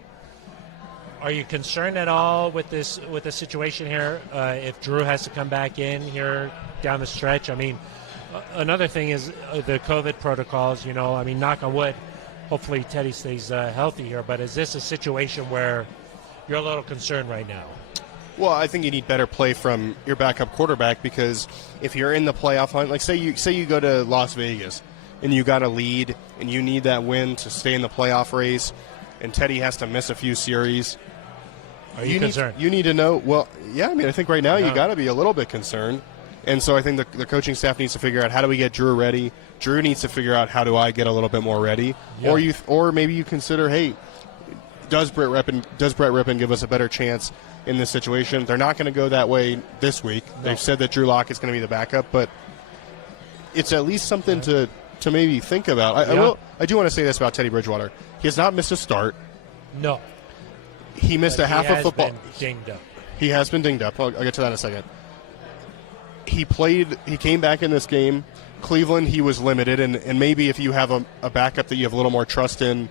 Are you concerned at all with the situation here? If Drew has to come back in here down the stretch? I mean, another thing is the COVID protocols. I mean, knock on wood, hopefully Teddy stays healthy here. But is this a situation where you're a little concerned right now? Well, I think you need better play from your backup quarterback because if you're in the playoff hunt, like say you go to Las Vegas and you got a lead and you need that win to stay in the playoff race, and Teddy has to miss a few series. Are you concerned? You need to know. Well, yeah. I mean, I think right now you got to be a little bit concerned, and so I think the coaching staff needs to figure out how do we get Drew ready. Drew needs to figure out how do I get a little bit more ready, or maybe you consider, hey, does Brett Rippon give us a better chance in this situation? They're not going to go that way this week. No. They've said that Drew Lock is going to be the backup, but it's at least something to maybe think about. I do want to say this about Teddy Bridgewater. He has not missed a start. No. He missed a half of football. Dinged up. He has been dinged up. I'll get to that in a second. He came back in this game. Cleveland, he was limited, and maybe if you have a backup that you have a little more trust in,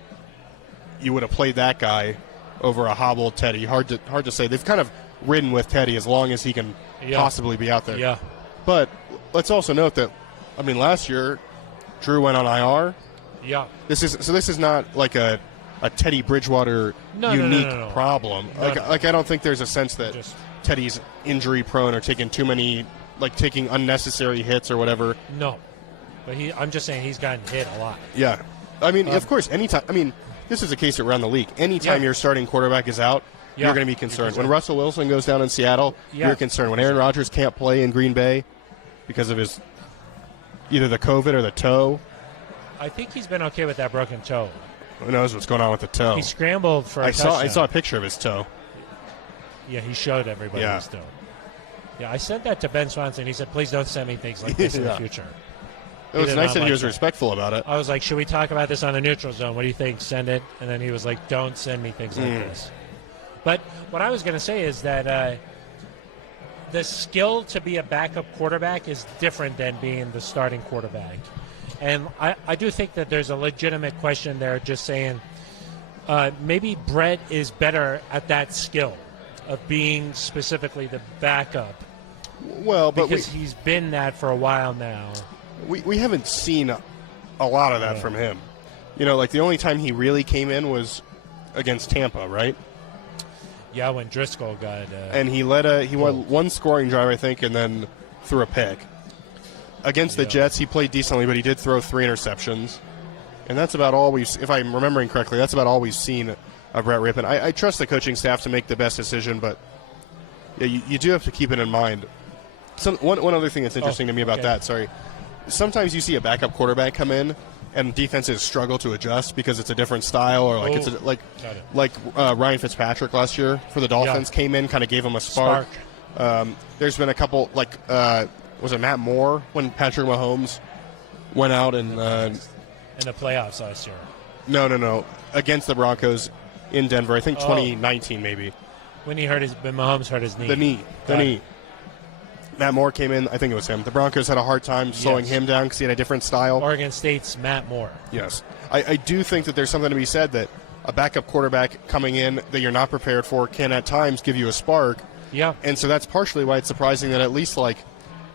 you would have played that guy over a hobbled Teddy. Hard to say. They've kind of ridden with Teddy as long as he can possibly be out there. Yeah. But let's also note that, I mean, last year Drew went on IR. Yeah. This is not like a Teddy Bridgewater unique problem. Like I don't think there's a sense that Teddy's injury prone or taking too many, like taking unnecessary hits or whatever. No. But I'm just saying he's gotten hit a lot. Yeah. I mean, of course, anytime. I mean, this is a case around the league. Anytime your starting quarterback is out, you're going to be concerned. When Russell Wilson goes down in Seattle, you're concerned. When Aaron Rodgers can't play in Green Bay because of his either the COVID or the toe. I think he's been okay with that broken toe. Who knows what's going on with the toe? He scrambled for a touchdown. I saw a picture of his toe. Yeah, he showed everybody his toe. Yeah, I sent that to Ben Swanson. He said, please don't send me things like this in the future. It was nice that he was respectful about it. I was like, should we talk about this on a neutral zone? What do you think? Send it. And then he was like, don't send me things like this. But what I was going to say is that the skill to be a backup quarterback is different than being the starting quarterback. And I do think that there's a legitimate question there just saying maybe Brett is better at that skill of being specifically the backup. Well, but because he's been that for a while now. We haven't seen a lot of that from him. Like the only time he really came in was against Tampa, right? Yeah, when Driscoll got and he won one scoring drive, I think, and then threw a pick. Against the Jets, he played decently, but he did throw 3 interceptions. And that's about all if I'm remembering correctly, that's about all we've seen of Brett Rippon. I trust the coaching staff to make the best decision, but you do have to keep it in mind. One other thing that's interesting to me about that, sorry. Sometimes you see a backup quarterback come in and defenses struggle to adjust because it's a different style, or like Ryan Fitzpatrick last year for the Dolphins came in, kind of gave him a spark. There's been a couple, was it Matt Moore when Patrick Mahomes went out and in the playoffs last year. no, against the Broncos in Denver. I think 2019 maybe. When Mahomes hurt his knee. The knee. Matt Moore came in. I think it was him. The Broncos had a hard time slowing him down because he had a different style. Oregon State's Matt Moore. Yes. I do think that there's something to be said that a backup quarterback coming in that you're not prepared for can at times give you a spark. Yeah. And so that's partially why it's surprising that at least like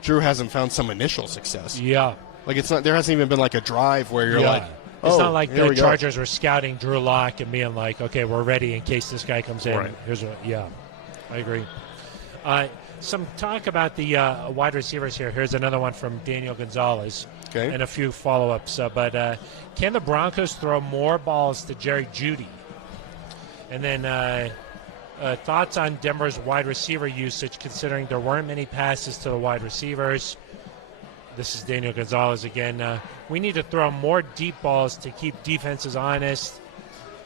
Drew hasn't found some initial success. Yeah. Like it's not. There hasn't even been like a drive where you're like, it's not like the Chargers were scouting Drew Lock and being like, okay, we're ready in case this guy comes in. Right. I agree. Some talk about the wide receivers here. Here's another one from Daniel Gonzalez. Okay. And a few follow-ups. But can the Broncos throw more balls to Jerry Jeudy? And then thoughts on Denver's wide receiver usage, considering there weren't many passes to the wide receivers. This is Daniel Gonzalez again. We need to throw more deep balls to keep defenses honest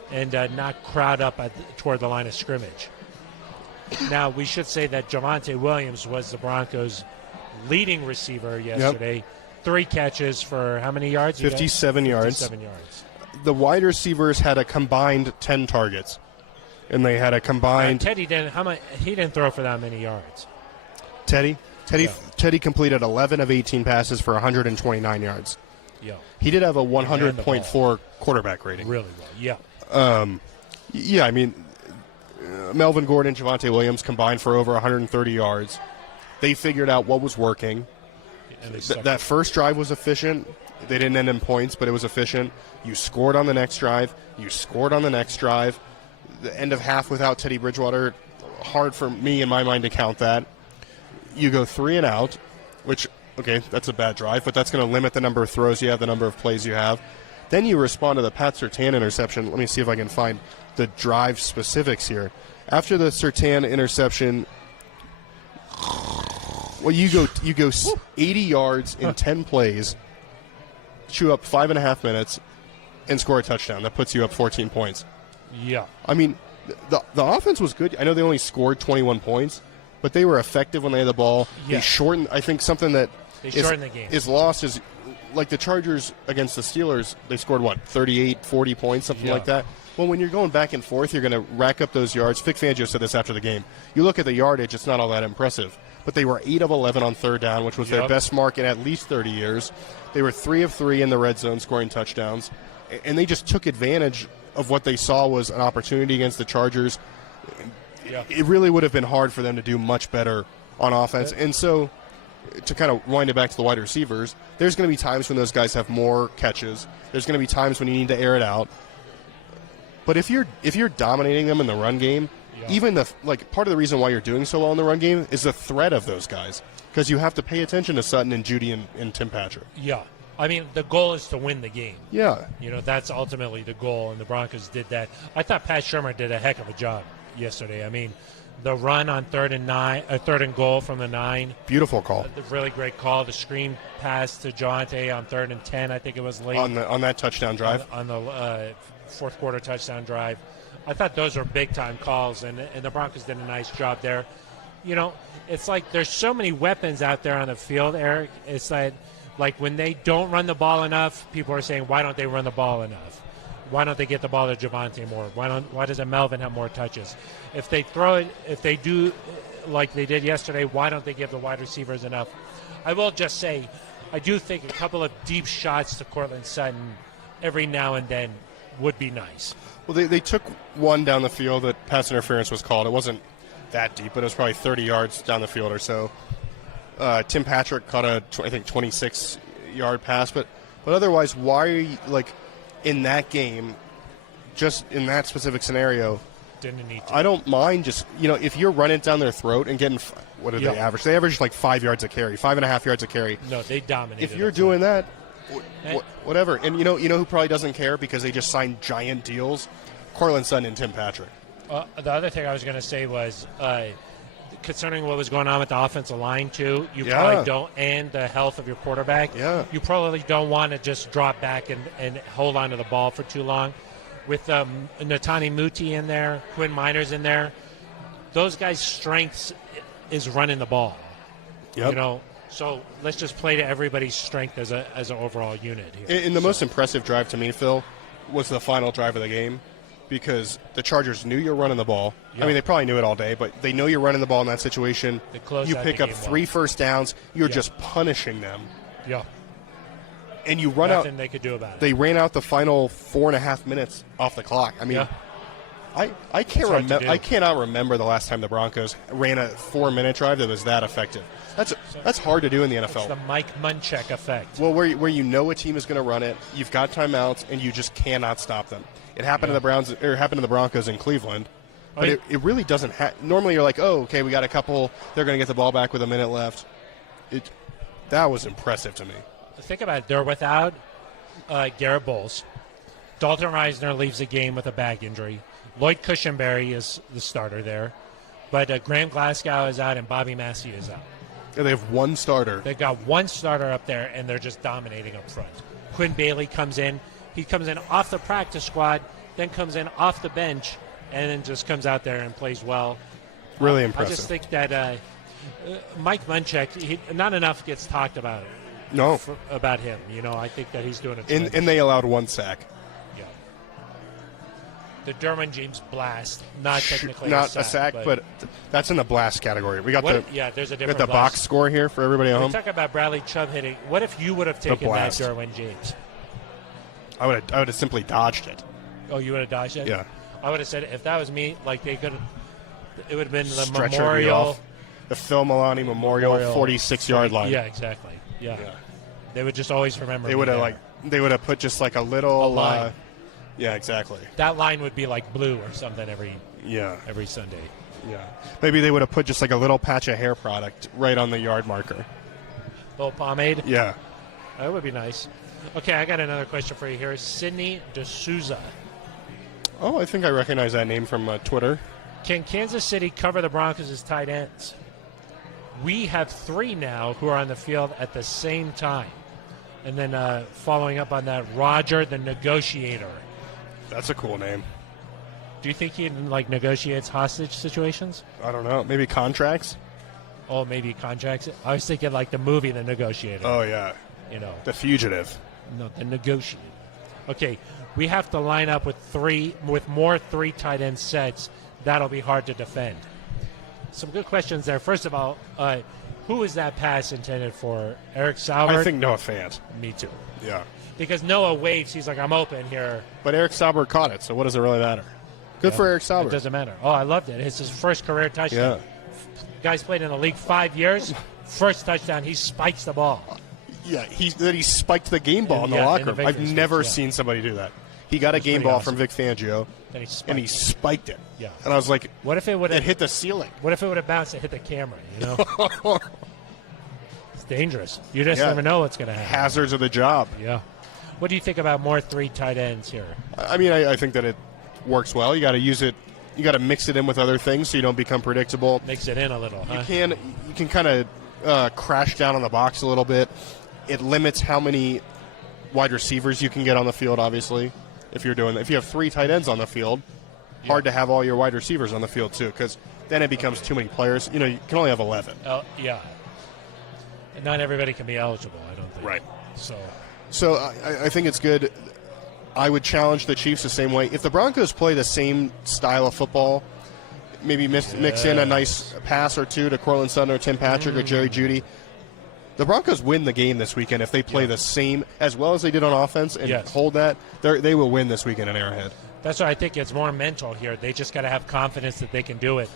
and not crowd up toward the line of scrimmage. Now, we should say that Jamante Williams was the Broncos' leading receiver yesterday. 3 catches for how many yards? 57 yards. 57 yards. The wide receivers had a combined 10 targets, and they had a combined. Teddy didn't. He didn't throw for that many yards. Teddy completed 11 of 18 passes for 129 yards. Yeah. He did have a 100.4 quarterback rating. Really well. Yeah. I mean, Melvin Gordon and Jamante Williams combined for over 130 yards. They figured out what was working. That first drive was efficient. They didn't end in points, but it was efficient. You scored on the next drive. You scored on the next drive. The end of half without Teddy Bridgewater, hard for me in my mind to count that. You go 3 and out, which, okay, that's a bad drive, but that's going to limit the number of throws you have, the number of plays you have. Then you respond to the Pat Surtain interception. Let me see if I can find the drive specifics here. After the Surtain interception, well, you go 80 yards in 10 plays, chew up 5.5 minutes, and score a touchdown. That puts you up 14 points. Yeah. I mean, the offense was good. I know they only scored 21 points, but they were effective when they had the ball. Yeah. They shortened. I think something that shortened the game. Is lost is like the Chargers against the Steelers. They scored 38, 40 points, something like that. Well, when you're going back and forth, you're going to rack up those yards. Vic Fangio said this after the game. You look at the yardage; it's not all that impressive. But they were 8 of 11 on third down, which was their best mark in at least 30 years. They were 3 of 3 in the red zone, scoring touchdowns, and they just took advantage of what they saw was an opportunity against the Chargers. Yeah. It really would have been hard for them to do much better on offense. And so, to kind of wind it back to the wide receivers, there's going to be times when those guys have more catches. There's going to be times when you need to air it out. But if you're dominating them in the run game, even part of the reason why you're doing so well in the run game is the threat of those guys, because you have to pay attention to Sutton and Jeudy and Tim Patrick. Yeah. I mean, the goal is to win the game. Yeah. That's ultimately the goal, and the Broncos did that. I thought Pat Shurmur did a heck of a job yesterday. I mean, the run on 3rd and goal from the 9. Beautiful call. The really great call. The screen pass to Jamante on 3rd and 10, I think it was late. On that touchdown drive? On the fourth quarter touchdown drive. I thought those were big-time calls, and the Broncos did a nice job there. It's like there's so many weapons out there on the field, Eric. It's like when they don't run the ball enough, people are saying, why don't they run the ball enough? Why don't they get the ball to Jamante more? Why doesn't Melvin have more touches? If they throw it, if they do like they did yesterday, why don't they give the wide receivers enough? I will just say, I do think a couple of deep shots to Cortland Sutton every now and then would be nice. Well, they took one down the field that pass interference was called. It wasn't that deep, but it was probably 30 yards down the field or so. Tim Patrick caught a 26-yard pass, but otherwise, why are you, in that game, just in that specific scenario? Didn't need to. I don't mind just if you're running down their throat and getting what did they average? They averaged 5 yards a carry, 5.5 yards a carry. No, they dominated. If you're doing that, whatever. And you know who probably doesn't care because they just signed giant deals? Cortland Sutton and Tim Patrick. The other thing I was going to say was, concerning what was going on with the offensive line too, you probably don't, and the health of your quarterback. Yeah. You probably don't want to just drop back and hold on to the ball for too long. With Netani Muti in there, Quinn Miners in there, those guys' strengths is running the ball. Yep. So let's just play to everybody's strength as an overall unit here. And the most impressive drive to me, Phil, was the final drive of the game, because the Chargers knew you're running the ball. Yeah. I mean, they probably knew it all day, but they know you're running the ball in that situation. You pick up 3 first downs. You're just punishing them. Yeah. And you run out. Nothing they could do about it. They ran out the final 4.5 minutes off the clock. I mean, I cannot remember the last time the Broncos ran a 4-minute drive that was that effective. That's hard to do in the NFL. It's the Mike Munchak effect. Well, where you know a team is going to run it, you've got timeouts, and you just cannot stop them. It happened to the Broncos in Cleveland, but it really doesn't. Normally, you're like, oh, okay, we got a couple. They're going to get the ball back with a minute left. That was impressive to me. Think about it. They're without Garrett Bowles. Dalton Reisner leaves the game with a back injury. Lloyd Cushenberry is the starter there, but Graham Glasgow is out and Bobby Massey is out. Yeah, they have one starter. They've got one starter up there, and they're just dominating up front. Quinn Bailey comes in. He comes in off the practice squad, then comes in off the bench, and then just comes out there and plays well. Really impressive. I just think that Mike Munchak, not enough gets talked about it. No. About him. I think that he's doing a and they allowed 1 sack. Yeah. The Derwin James blast, not technically a sack, but that's in the blast category. We got there's a different box score here for everybody at home. Talk about Bradley Chubb hitting. What if you would have taken that Derwin James? I would have simply dodged it. Oh, you would have dodged it? Yeah. I would have said, if that was me, like they could have, it would have been the Stretcher memorial. The Phil Milani Memorial 46-yard line. Yeah, exactly. Yeah. They would just always remember. They would have put just like a little line. Yeah, exactly. That line would be like blue or something every Sunday. Yeah. Maybe they would have put just like a little patch of hair product right on the yard marker. Little pomade? Yeah. That would be nice. Okay, I got another question for you here. Sidney D'Souza. Oh, I think I recognize that name from Twitter. Can Kansas City cover the Broncos as tight ends? We have 3 now who are on the field at the same time. And then following up on that, Roger the Negotiator. That's a cool name. Do you think he negotiates hostage situations? I don't know. Maybe contracts? Oh, maybe contracts. I was thinking like the movie The Negotiator. Oh, yeah. The Fugitive. No, The Negotiator. Okay, we have to line up with more 3 tight end sets. That'll be hard to defend. Some good questions there. First of all, who is that pass intended for? Eric Sauber? I think Noah Fant. Me too. Yeah. Because Noah waves. He's like, I'm open here. But Eric Sauber caught it, so what does it really matter? Good for Eric Sauber. It doesn't matter. Oh, I loved it. It's his first career touchdown. Yeah. Guy's played in the league 5 years. First touchdown, he spikes the ball. Yeah, he spiked the game ball in the locker room. I've never seen somebody do that. He got a game ball from Vic Fangio, and he spiked it. Yeah. And I was like, what if it would have hit the ceiling? What if it would have bounced and hit the camera, It's dangerous. You just never know what's going to happen. Hazards of the job. Yeah. What do you think about more 3 tight ends here? I mean, I think that it works well. You got to use it. You got to mix it in with other things so you don't become predictable. Mix it in a little, huh? You can kind of crash down on the box a little bit. It limits how many wide receivers you can get on the field, obviously, if you're doing that. If you have 3 tight ends on the field, hard to have all your wide receivers on the field, too, because then it becomes too many players. You can only have 11. Yeah. And not everybody can be eligible, I don't think. Right. So I think it's good. I would challenge the Chiefs the same way. If the Broncos play the same style of football, maybe mix in a nice pass or 2 to Cortland Sutton or Tim Patrick or Jerry Jeudy, the Broncos win the game this weekend if they play the same as well as they did on offense and hold that. They will win this weekend in Arrowhead. That's why I think it's more mental here. They just got to have confidence that they can do it.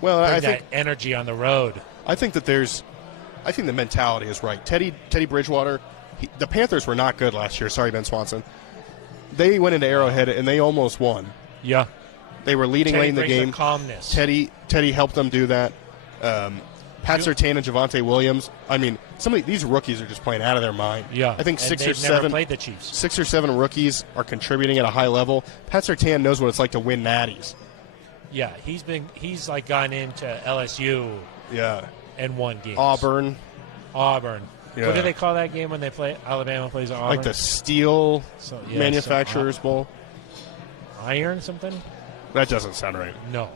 Well, I think think energy on the road. I think the mentality is right. Teddy Bridgewater, the Panthers were not good last year. Sorry, Ben Swanson. They went into Arrowhead and they almost won. Yeah. They were leading late in the game. Calmness. Teddy helped them do that. Pat Surtain and Jamante Williams. I mean, these rookies are just playing out of their mind. Yeah, I think they've never played the Chiefs. 6 or 7 rookies are contributing at a high level. Pat Surtain knows what it's like to win natties. Yeah, he's gone into LSU. Yeah, and won games. Auburn. Yeah. What do they call that game when they play? Alabama plays Auburn. Like the Steel Manufacturers Bowl. Iron something. That doesn't sound right. No.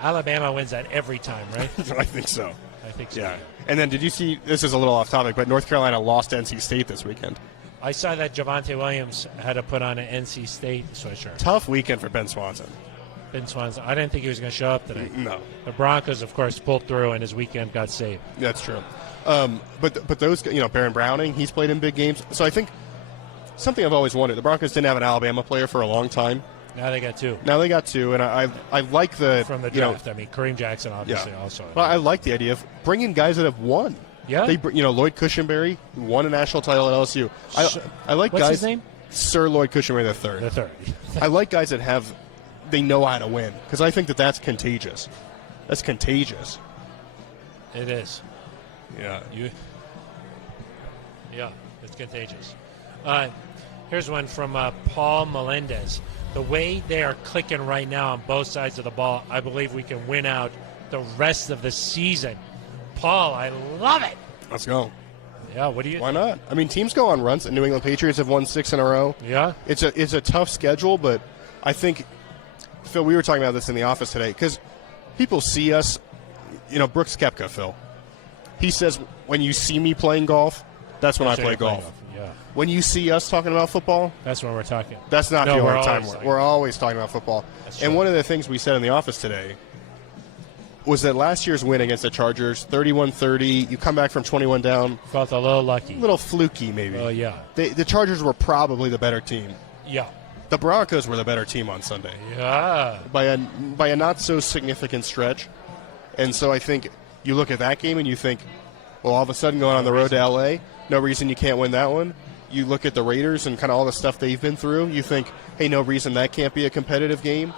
Alabama wins that every time, right? I think so. I think so. Yeah. And then did you see, this is a little off topic, but North Carolina lost to NC State this weekend. I saw that Jamante Williams had to put on an NC State sweatshirt. Tough weekend for Ben Swanson. Ben Swanson, I didn't think he was going to show up today. No. The Broncos, of course, pulled through, and his weekend got saved. That's true. But those, Baron Browning, he's played in big games. So I think something I've always wanted. The Broncos didn't have an Alabama player for a long time. Now they got two. And I like the from the draft. Kareem Jackson obviously also. Well, I like the idea of bringing guys that have won. Yeah. Lloyd Cushenberry won a national title at LSU. I like What's guys. His name? Sir Lloyd Cushenberry III. The third. I like guys that they know how to win, because I think that's contagious. That's contagious. It is. Yeah. Yeah, it's contagious. Here's one from Paul Melendez. The way they are clicking right now on both sides of the ball, I believe we can win out the rest of the season. Paul, I love it. Let's go. Yeah, what do you Why not? I mean, teams go on runs. The New England Patriots have won 6 in a row. Yeah. It's a tough schedule, but I think, Phil, we were talking about this in the office today, because people see us, Brooks Koepka, Phil. He says, when you see me playing golf, that's when I play golf. Yeah. When you see us talking about football, that's when we're talking. That's not the only time we're always talking about football. And one of the things we said in the office today was that last year's win against the Chargers, 31-30, you come back from 21 down. Felt a little lucky. A little fluky, maybe. Oh, yeah. The Chargers were probably the better team. Yeah. The Broncos were the better team on Sunday. Yeah. By a not-so-significant stretch. And so I think you look at that game and you think, well, all of a sudden going on the road to L.A., no reason you can't win that one. You look at the Raiders and kind of all the stuff they've been through. You think, hey, no reason that can't be a competitive game.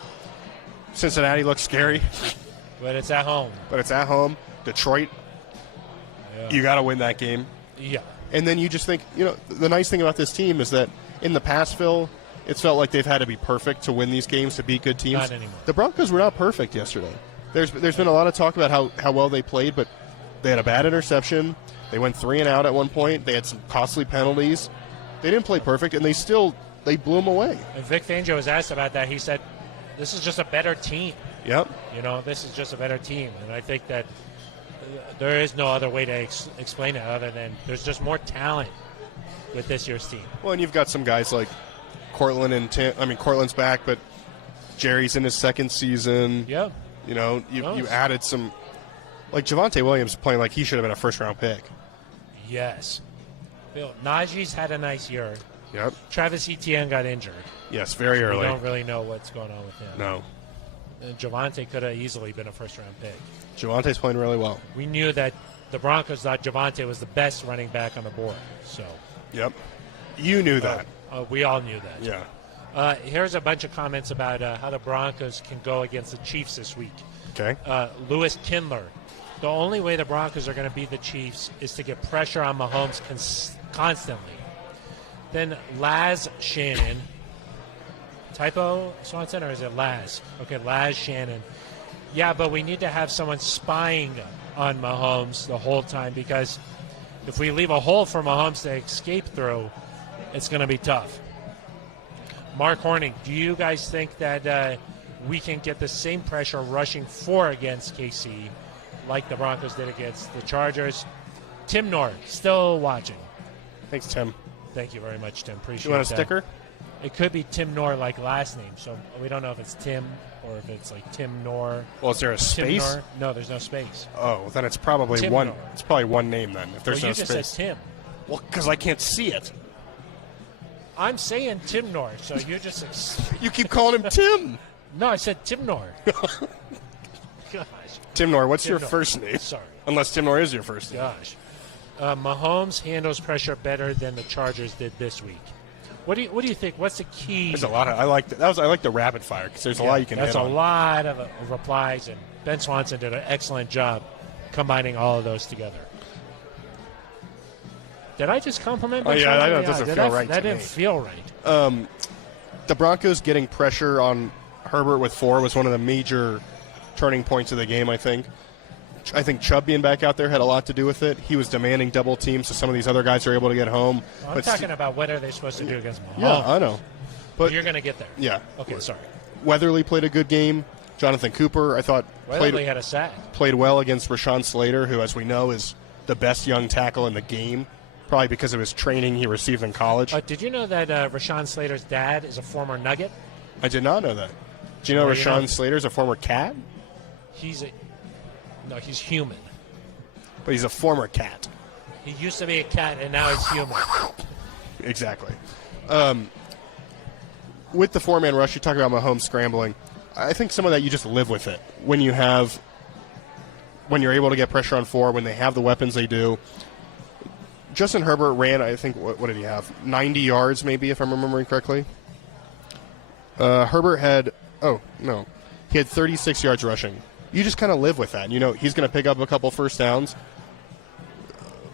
Cincinnati looks scary. But it's at home. Detroit, you got to win that game. Yeah. And then you just think, the nice thing about this team is that in the past, Phil, it's felt like they've had to be perfect to win these games, to beat good teams. Not anymore. The Broncos were not perfect yesterday. There's been a lot of talk about how well they played, but they had a bad interception. They went 3 and out at one point. They had some costly penalties. They didn't play perfect, and they blew them away. And Vic Fangio was asked about that. He said, this is just a better team. Yep. This is just a better team. And I think that there is no other way to explain it other than there's just more talent with this year's team. Well, and you've got some guys like Cortland and Tim. I mean, Cortland's back, but Jerry's in his second season. Yeah. You added some, like Jamante Williams playing like he should have been a first-round pick. Yes. Bill, Najee's had a nice year. Yep. Travis Etienne got injured. Yes, very early. We don't really know what's going on with him. No. And Javante could have easily been a first-round pick. Javante's playing really well. We knew that the Broncos thought Javante was the best running back on the board. So. Yep. You knew that. We all knew that. Yeah. Here's a bunch of comments about how the Broncos can go against the Chiefs this week. Okay. Lewis Kindler. The only way the Broncos are going to beat the Chiefs is to get pressure on Mahomes constantly. Then Laz Shannon. Typo, Swanson, or is it Laz? Okay, Laz Shannon. Yeah, but we need to have someone spying on Mahomes the whole time, because if we leave a hole for Mahomes to escape through, it's going to be tough. Mark Horning, do you guys think that we can get the same pressure rushing 4 against KC like the Broncos did against the Chargers? Tim Nord, still watching. Thanks, Tim. Thank you very much, Tim. Appreciate it. You want a sticker? It could be Tim Nor like last name, so we don't know if it's Tim or if it's like Tim Nor. Well, is there a space? Tim Nor? No, there's no space. Oh, well, then it's probably Tim one. Nor. It's probably one name then. If there's you no just space. said Tim. Well, because I can't see it. I'm saying Tim Nor, so you just. You keep calling him Tim. No, I said Tim Nor. Gosh. Tim Nor, what's Tim your Nor. first name? Sorry. Unless Tim Nor is your first name. Gosh. Mahomes handles pressure better than the Chargers did this week. What do you think? What's the key? There's a lot of I like the rapid fire because there's a lot you can. That's hit a on. lot of replies, and Ben Swanson did an excellent job combining all of those together. Did I just compliment Ben Swanson? I know it doesn't feel right. That didn't feel right. The Broncos getting pressure on Herbert with 4 was one of the major turning points of the game. I think Chubb being back out there had a lot to do with it. He was demanding double teams, so some of these other guys are able to get home. I'm talking about what are they supposed to do against Mahomes. Yeah, I know. But you're going to get there. Yeah. Okay, sorry. Weatherly played a good game. Jonathan Cooper, I thought, Weatherly had a sack. Played well against Rashawn Slater, who, as we know, is the best young tackle in the game, probably because of his training he received in college. Did you know that Rashawn Slater's dad is a former Nugget? I did not know that. Do you know Rashawn Slater's a former Cat? He's human. But he's a former Cat. He used to be a cat, and now he's human. Exactly. With the four-man rush, you talk about Mahomes scrambling. I think some of that you just live with it. When you're able to get pressure on four, when they have the weapons they do. Justin Herbert ran, I think, what did he have? 90 yards, maybe, if I'm remembering correctly. Herbert had, he had 36 yards rushing. You just kind of live with that. You know, he's going to pick up a couple first downs,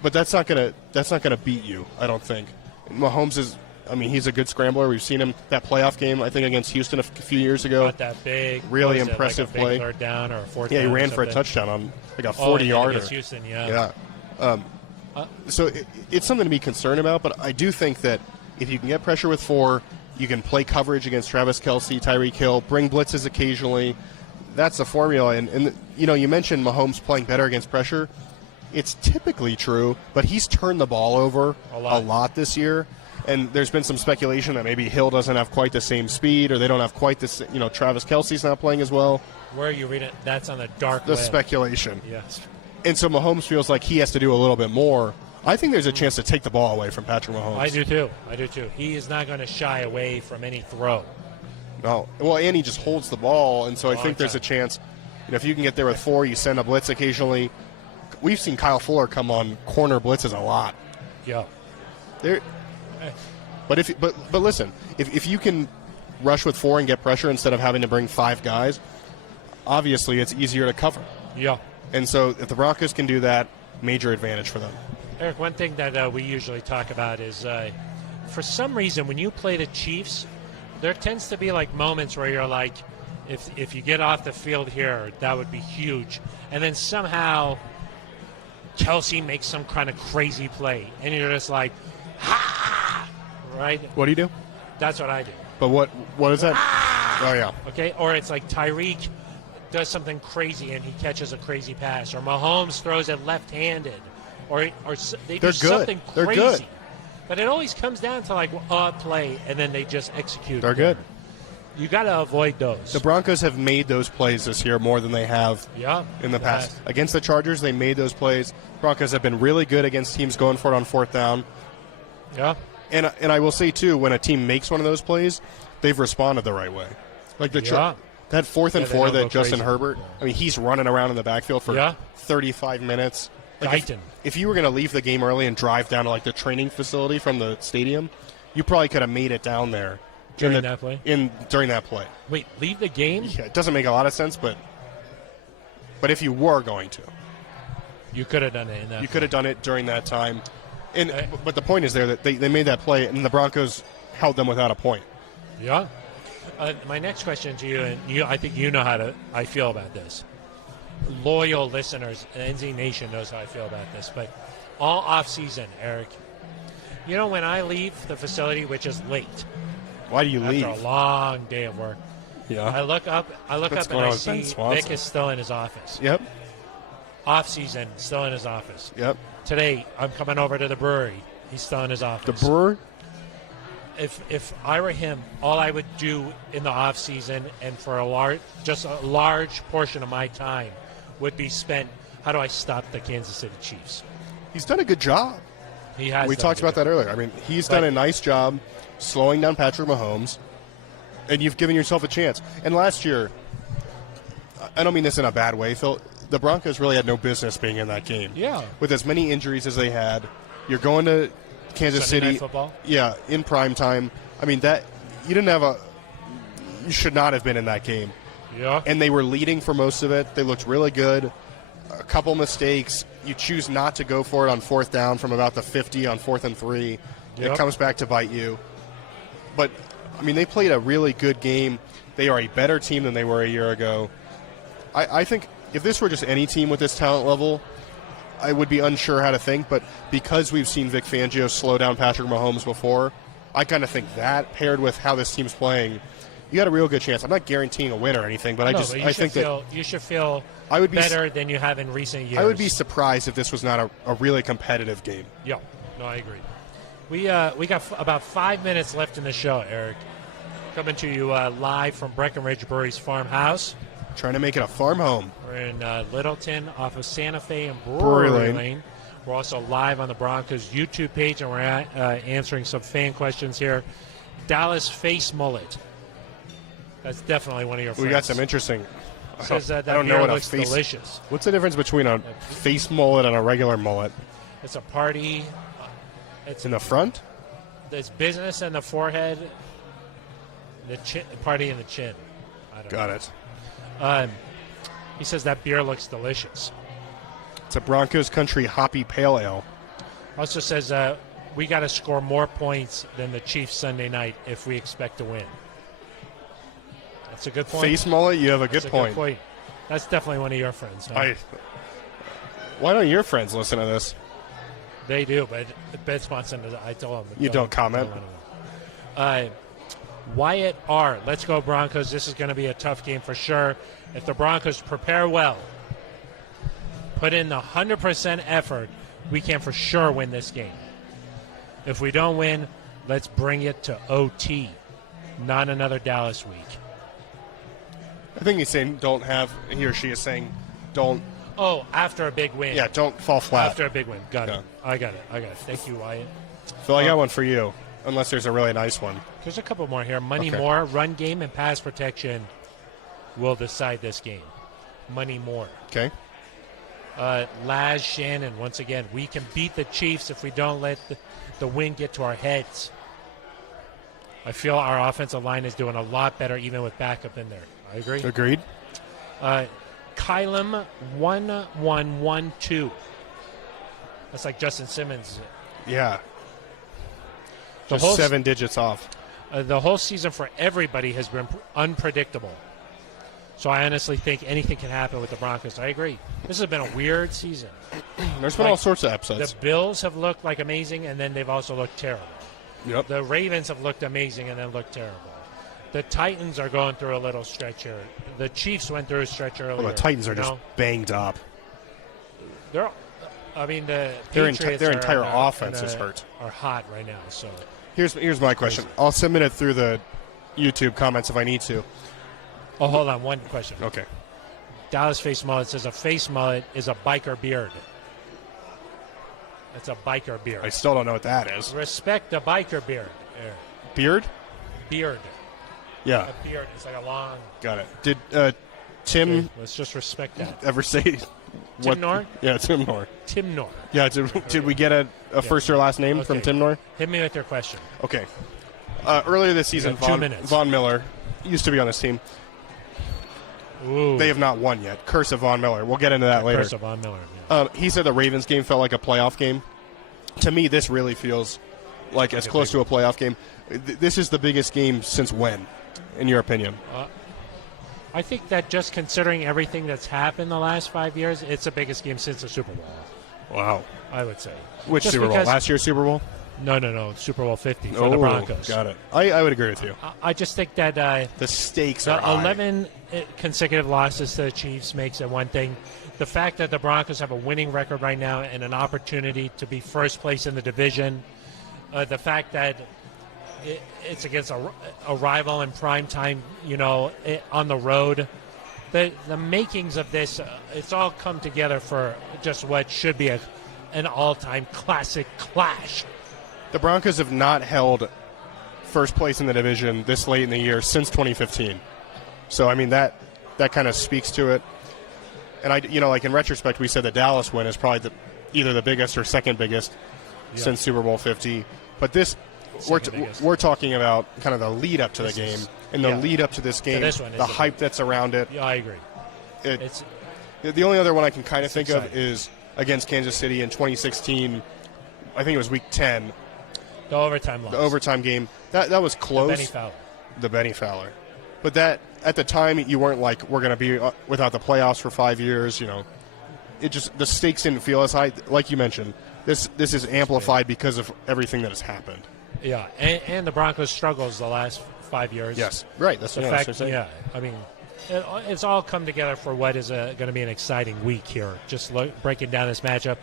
but that's not going to beat you, I don't think. Mahomes is, he's a good scrambler. We've seen him that playoff game, I think, against Houston a few years ago. Not that big. Really impressive like a play. Big third down or a fourth yeah, down he ran or for a touchdown on like a 40-yarder. Against Houston, yeah. So it's something to be concerned about, but I do think that if you can get pressure with four, you can play coverage against Travis Kelce, Tyreek Hill, bring blitzes occasionally. That's the formula. And you mentioned Mahomes playing better against pressure. It's typically true, but he's turned the ball over a lot this year. And there's been some speculation that maybe Hill doesn't have quite the same speed, or they don't have quite this. Travis Kelce's not playing as well. Where are you reading it? That's on the dark The web. speculation. Yes. And so Mahomes feels like he has to do a little bit more. I think there's a chance to take the ball away from Patrick Mahomes. I do too. He is not going to shy away from any throw. No. Well, and he just holds the ball, and so I think there's a chance. If you can get there with four, you send a blitz occasionally. We've seen Kyle Fuller come on corner blitzes a lot. Yeah. But listen, if you can rush with four and get pressure instead of having to bring five guys, obviously it's easier to cover. Yeah. And so if the Broncos can do that, major advantage for them. Eric, one thing that we usually talk about is for some reason when you play the Chiefs, there tends to be like moments where you're like, if you get off the field here, that would be huge. And then somehow Kelce makes some kind of crazy play, and you're just like, ha! Right? What do you do? That's what I do. But what is that? Oh, yeah. Okay, or it's like Tyreek does something crazy and he catches a crazy pass, or Mahomes throws it left-handed, or they do something crazy. They're good. But it always comes down to like a play, and then they just execute. They're good. You got to avoid those. The Broncos have made those plays this year more than they have in the past. Against the Chargers, they made those plays. Broncos have been really good against teams going for it on fourth down. Yeah. And I will say, too, when a team makes one of those plays, they've responded the right way. Like that 4th and 4 that Justin Herbert, he's running around in the backfield for 35 minutes. If you were going to leave the game early and drive down to like the training facility from the stadium, you probably could have made it down there. During that play? Wait, leave the game? Yeah, it doesn't make a lot of sense, but if you were going to. You could have done it in that. You could have done it during that time. But the point is there that they made that play, and the Broncos held them without a point. Yeah. My next question to you, and I think you know how I feel about this. Loyal listeners, NZ Nation knows how I feel about this, but all off-season, Eric, when I leave the facility, which is late. Why do you leave? After a long day of work. Yeah. I look up and I see Vic is still in his office. Yep. Off-season, still in his office. Yep. Today, I'm coming over to the brewery. He's still in his office. The brewery? If I were him, all I would do in the off season and for a large portion of my time would be spent. How do I stop the Kansas City Chiefs? He's done a good job. He has. We talked about that earlier. He's done a nice job slowing down Patrick Mahomes, and you've given yourself a chance. And last year, I don't mean this in a bad way, Phil. The Broncos really had no business being in that game. Yeah. With as many injuries as they had, you're going to Kansas Sunday City. Night Football? Yeah, in prime time. That you should not have been in that game. Yeah. And they were leading for most of it. They looked really good. A couple mistakes. You choose not to go for it on fourth down from about the 50 on 4th and 3. It comes back to bite you. But they played a really good game. They are a better team than they were a year ago. I think if this were just any team with this talent level, I would be unsure how to think, but because we've seen Vic Fangio slow down Patrick Mahomes before, I kind of think that, paired with how this team's playing, you got a real good chance. I'm not guaranteeing a win or anything, but I think that you should feel I would be better than you have in recent years. I would be surprised if this was not a really competitive game. Yeah, no, I agree. We got about 5 minutes left in the show, Eric. Coming to you live from Breckenridge Brewery's farmhouse. Trying to make it a farm home. We're in Littleton off of Santa Fe and Brewery Brewery Lane. Lane. We're also live on the Broncos YouTube page, and we're answering some fan questions here. Dallas Face Mullet. That's definitely one of your friends. We got some interesting. Says that I don't beer know what a looks face. delicious. What's the difference between a face mullet and a regular mullet? It's a party. It's in the front. There's business in the forehead. The party in the chin. I don't Got know. it. He says that beer looks delicious. It's a Broncos Country Hoppy Pale Ale. Also says we got to score more points than the Chiefs Sunday night if we expect to win. That's a good point. Face mullet, you have a good point. That's definitely one of your friends. Huh? Why don't your friends listen to this? They do, but Ben Swanson, I told him. You don't comment? Wyatt R. Let's go Broncos. This is going to be a tough game for sure. If the Broncos prepare well, put in the 100% effort, we can for sure win this game. If we don't win, let's bring it to OT, not another Dallas week. I think he's saying he or she is saying don't. Oh, after a big win. Yeah, don't fall flat. After a big win. Got Yeah. it. I got it. Thank you, Wyatt. Phil, I got one for you, unless there's a really nice one. There's a couple more here. Money Okay. more, run game, and pass protection will decide this game. Money more. Okay. Laz Shannon, once again, we can beat the Chiefs if we don't let the win get to our heads. I feel our offensive line is doing a lot better even with backup in there. I agree. Agreed. Kylum 1112. That's like Justin Simmons. Yeah. The Just whole 7 digits off. The whole season for everybody has been unpredictable. So I honestly think anything can happen with the Broncos. I agree. This has been a weird season. There's been all sorts of upsets. The Bills have looked like amazing, and then they've also looked terrible. Yep. The Ravens have looked amazing and then looked terrible. The Titans are going through a little stretch here. The Chiefs went through a stretch earlier. Well, the Titans are just banged up. The Patriots their entire offense is hurt. Are hot right now. So here's my question. I'll submit it through the YouTube comments if I need to. Oh, hold on. One question. Okay. Dallas Face Mullet says a face mullet is a biker beard. It's a biker beard. I still don't know what that is. Respect the biker beard. Beard? Beard. Yeah. A beard. It's like a long. Got it. Did Tim Okay, let's just respect that. ever say Tim Nor? Yeah, Tim Nor. Tim Nor. Yeah, did we get a first or last name from Tim Nor? Hit me with your question. Okay. Earlier this season, 2 minutes. Von Miller used to be on this team. Ooh. They have not won yet. Curse of Von Miller. We'll get into that later. Curse of Von Miller. Yeah. He said the Ravens game felt like a playoff game. To me, this really feels like as close to a playoff game. This is the biggest game since when, in your opinion? I think that just considering everything that's happened the last 5 years, it's the biggest game since the Super Bowl. Wow. I would say. Which Just Super Bowl? because- Last year's Super Bowl? No. Super Bowl 50 for the Broncos. Got it. I would agree with you. I just think that The stakes the are high. 11 consecutive losses to the Chiefs makes it one thing. The fact that the Broncos have a winning record right now and an opportunity to be first place in the division, the fact that it's against a rival in prime time, on the road, the makings of this, it's all come together for just what should be an all-time classic clash. The Broncos have not held first place in the division this late in the year since 2015. So, I mean, that kind of speaks to it. And, like in retrospect, we said the Dallas win is probably either the biggest or second biggest since Super Bowl 50. But this, we're talking about kind of the lead up to the game. And the lead up to this game, the hype that's around it. Yeah, I agree. The only other one I can kind of think exciting. of is against Kansas City in 2016. I think it was Week 10. The overtime loss. The overtime game. That was close. The Benny Fowler. But that at the time you weren't like we're going to be without the playoffs for 5 years. It just the stakes didn't feel as high. Like you mentioned, this is amplified because of everything that has happened. Yeah, and the Broncos' struggles the last 5 years. Yes, right. That's The what fact, I was saying. yeah, I mean, it's all come together for what is going to be an exciting week here. Just breaking down this matchup.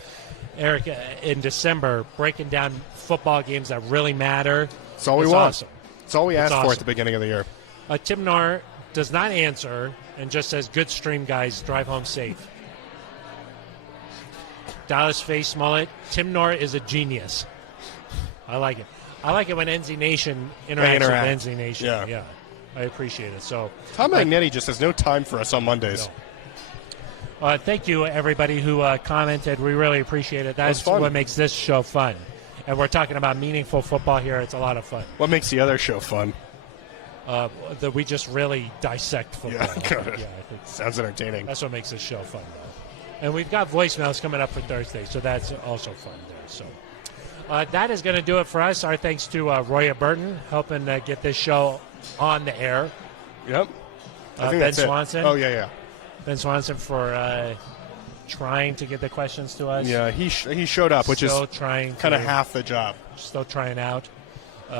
Eric, in December, breaking down football games that really matter. It's all we It's want. awesome. It's all we asked for awesome. at the beginning of the year. Tim Knorr does not answer and just says, "Good stream, guys. Drive home safe." Dallas Face Mullet. Tim Knorr is a genius. I like it. I like it when NZ Nation interacts with NZ Nation. Yeah. I appreciate it. So Tom Magnetti just has no time for us on Mondays. No. Thank you, everybody who commented. We really appreciate it. That's what makes this show fun. And we're talking about meaningful football here. It's a lot of fun. What makes the other show fun? That we just really dissect football. I think sounds entertaining. That's what makes this show fun, though. And we've got voicemails coming up for Thursday, so that's also fun there. So that is going to do it for us. Our thanks to Roya Burton helping get this show on the air. Yep. I think Ben that's Swanson. Oh, yeah. Ben Swanson for trying to get the questions to us. Yeah, he showed up, which still is trying kind of half the job. Still trying out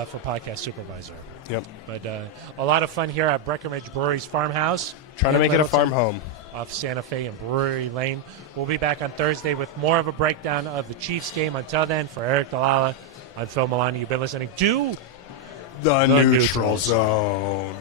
for podcast supervisor. Yep. But a lot of fun here at Breckenridge Brewery's farmhouse. Trying to make it a farm home. Off Santa Fe and Brewery Lane. We'll be back on Thursday with more of a breakdown of the Chiefs game. Until then, for Eric Dalala, I'm Phil Milani. You've been listening to The Neutral Zone.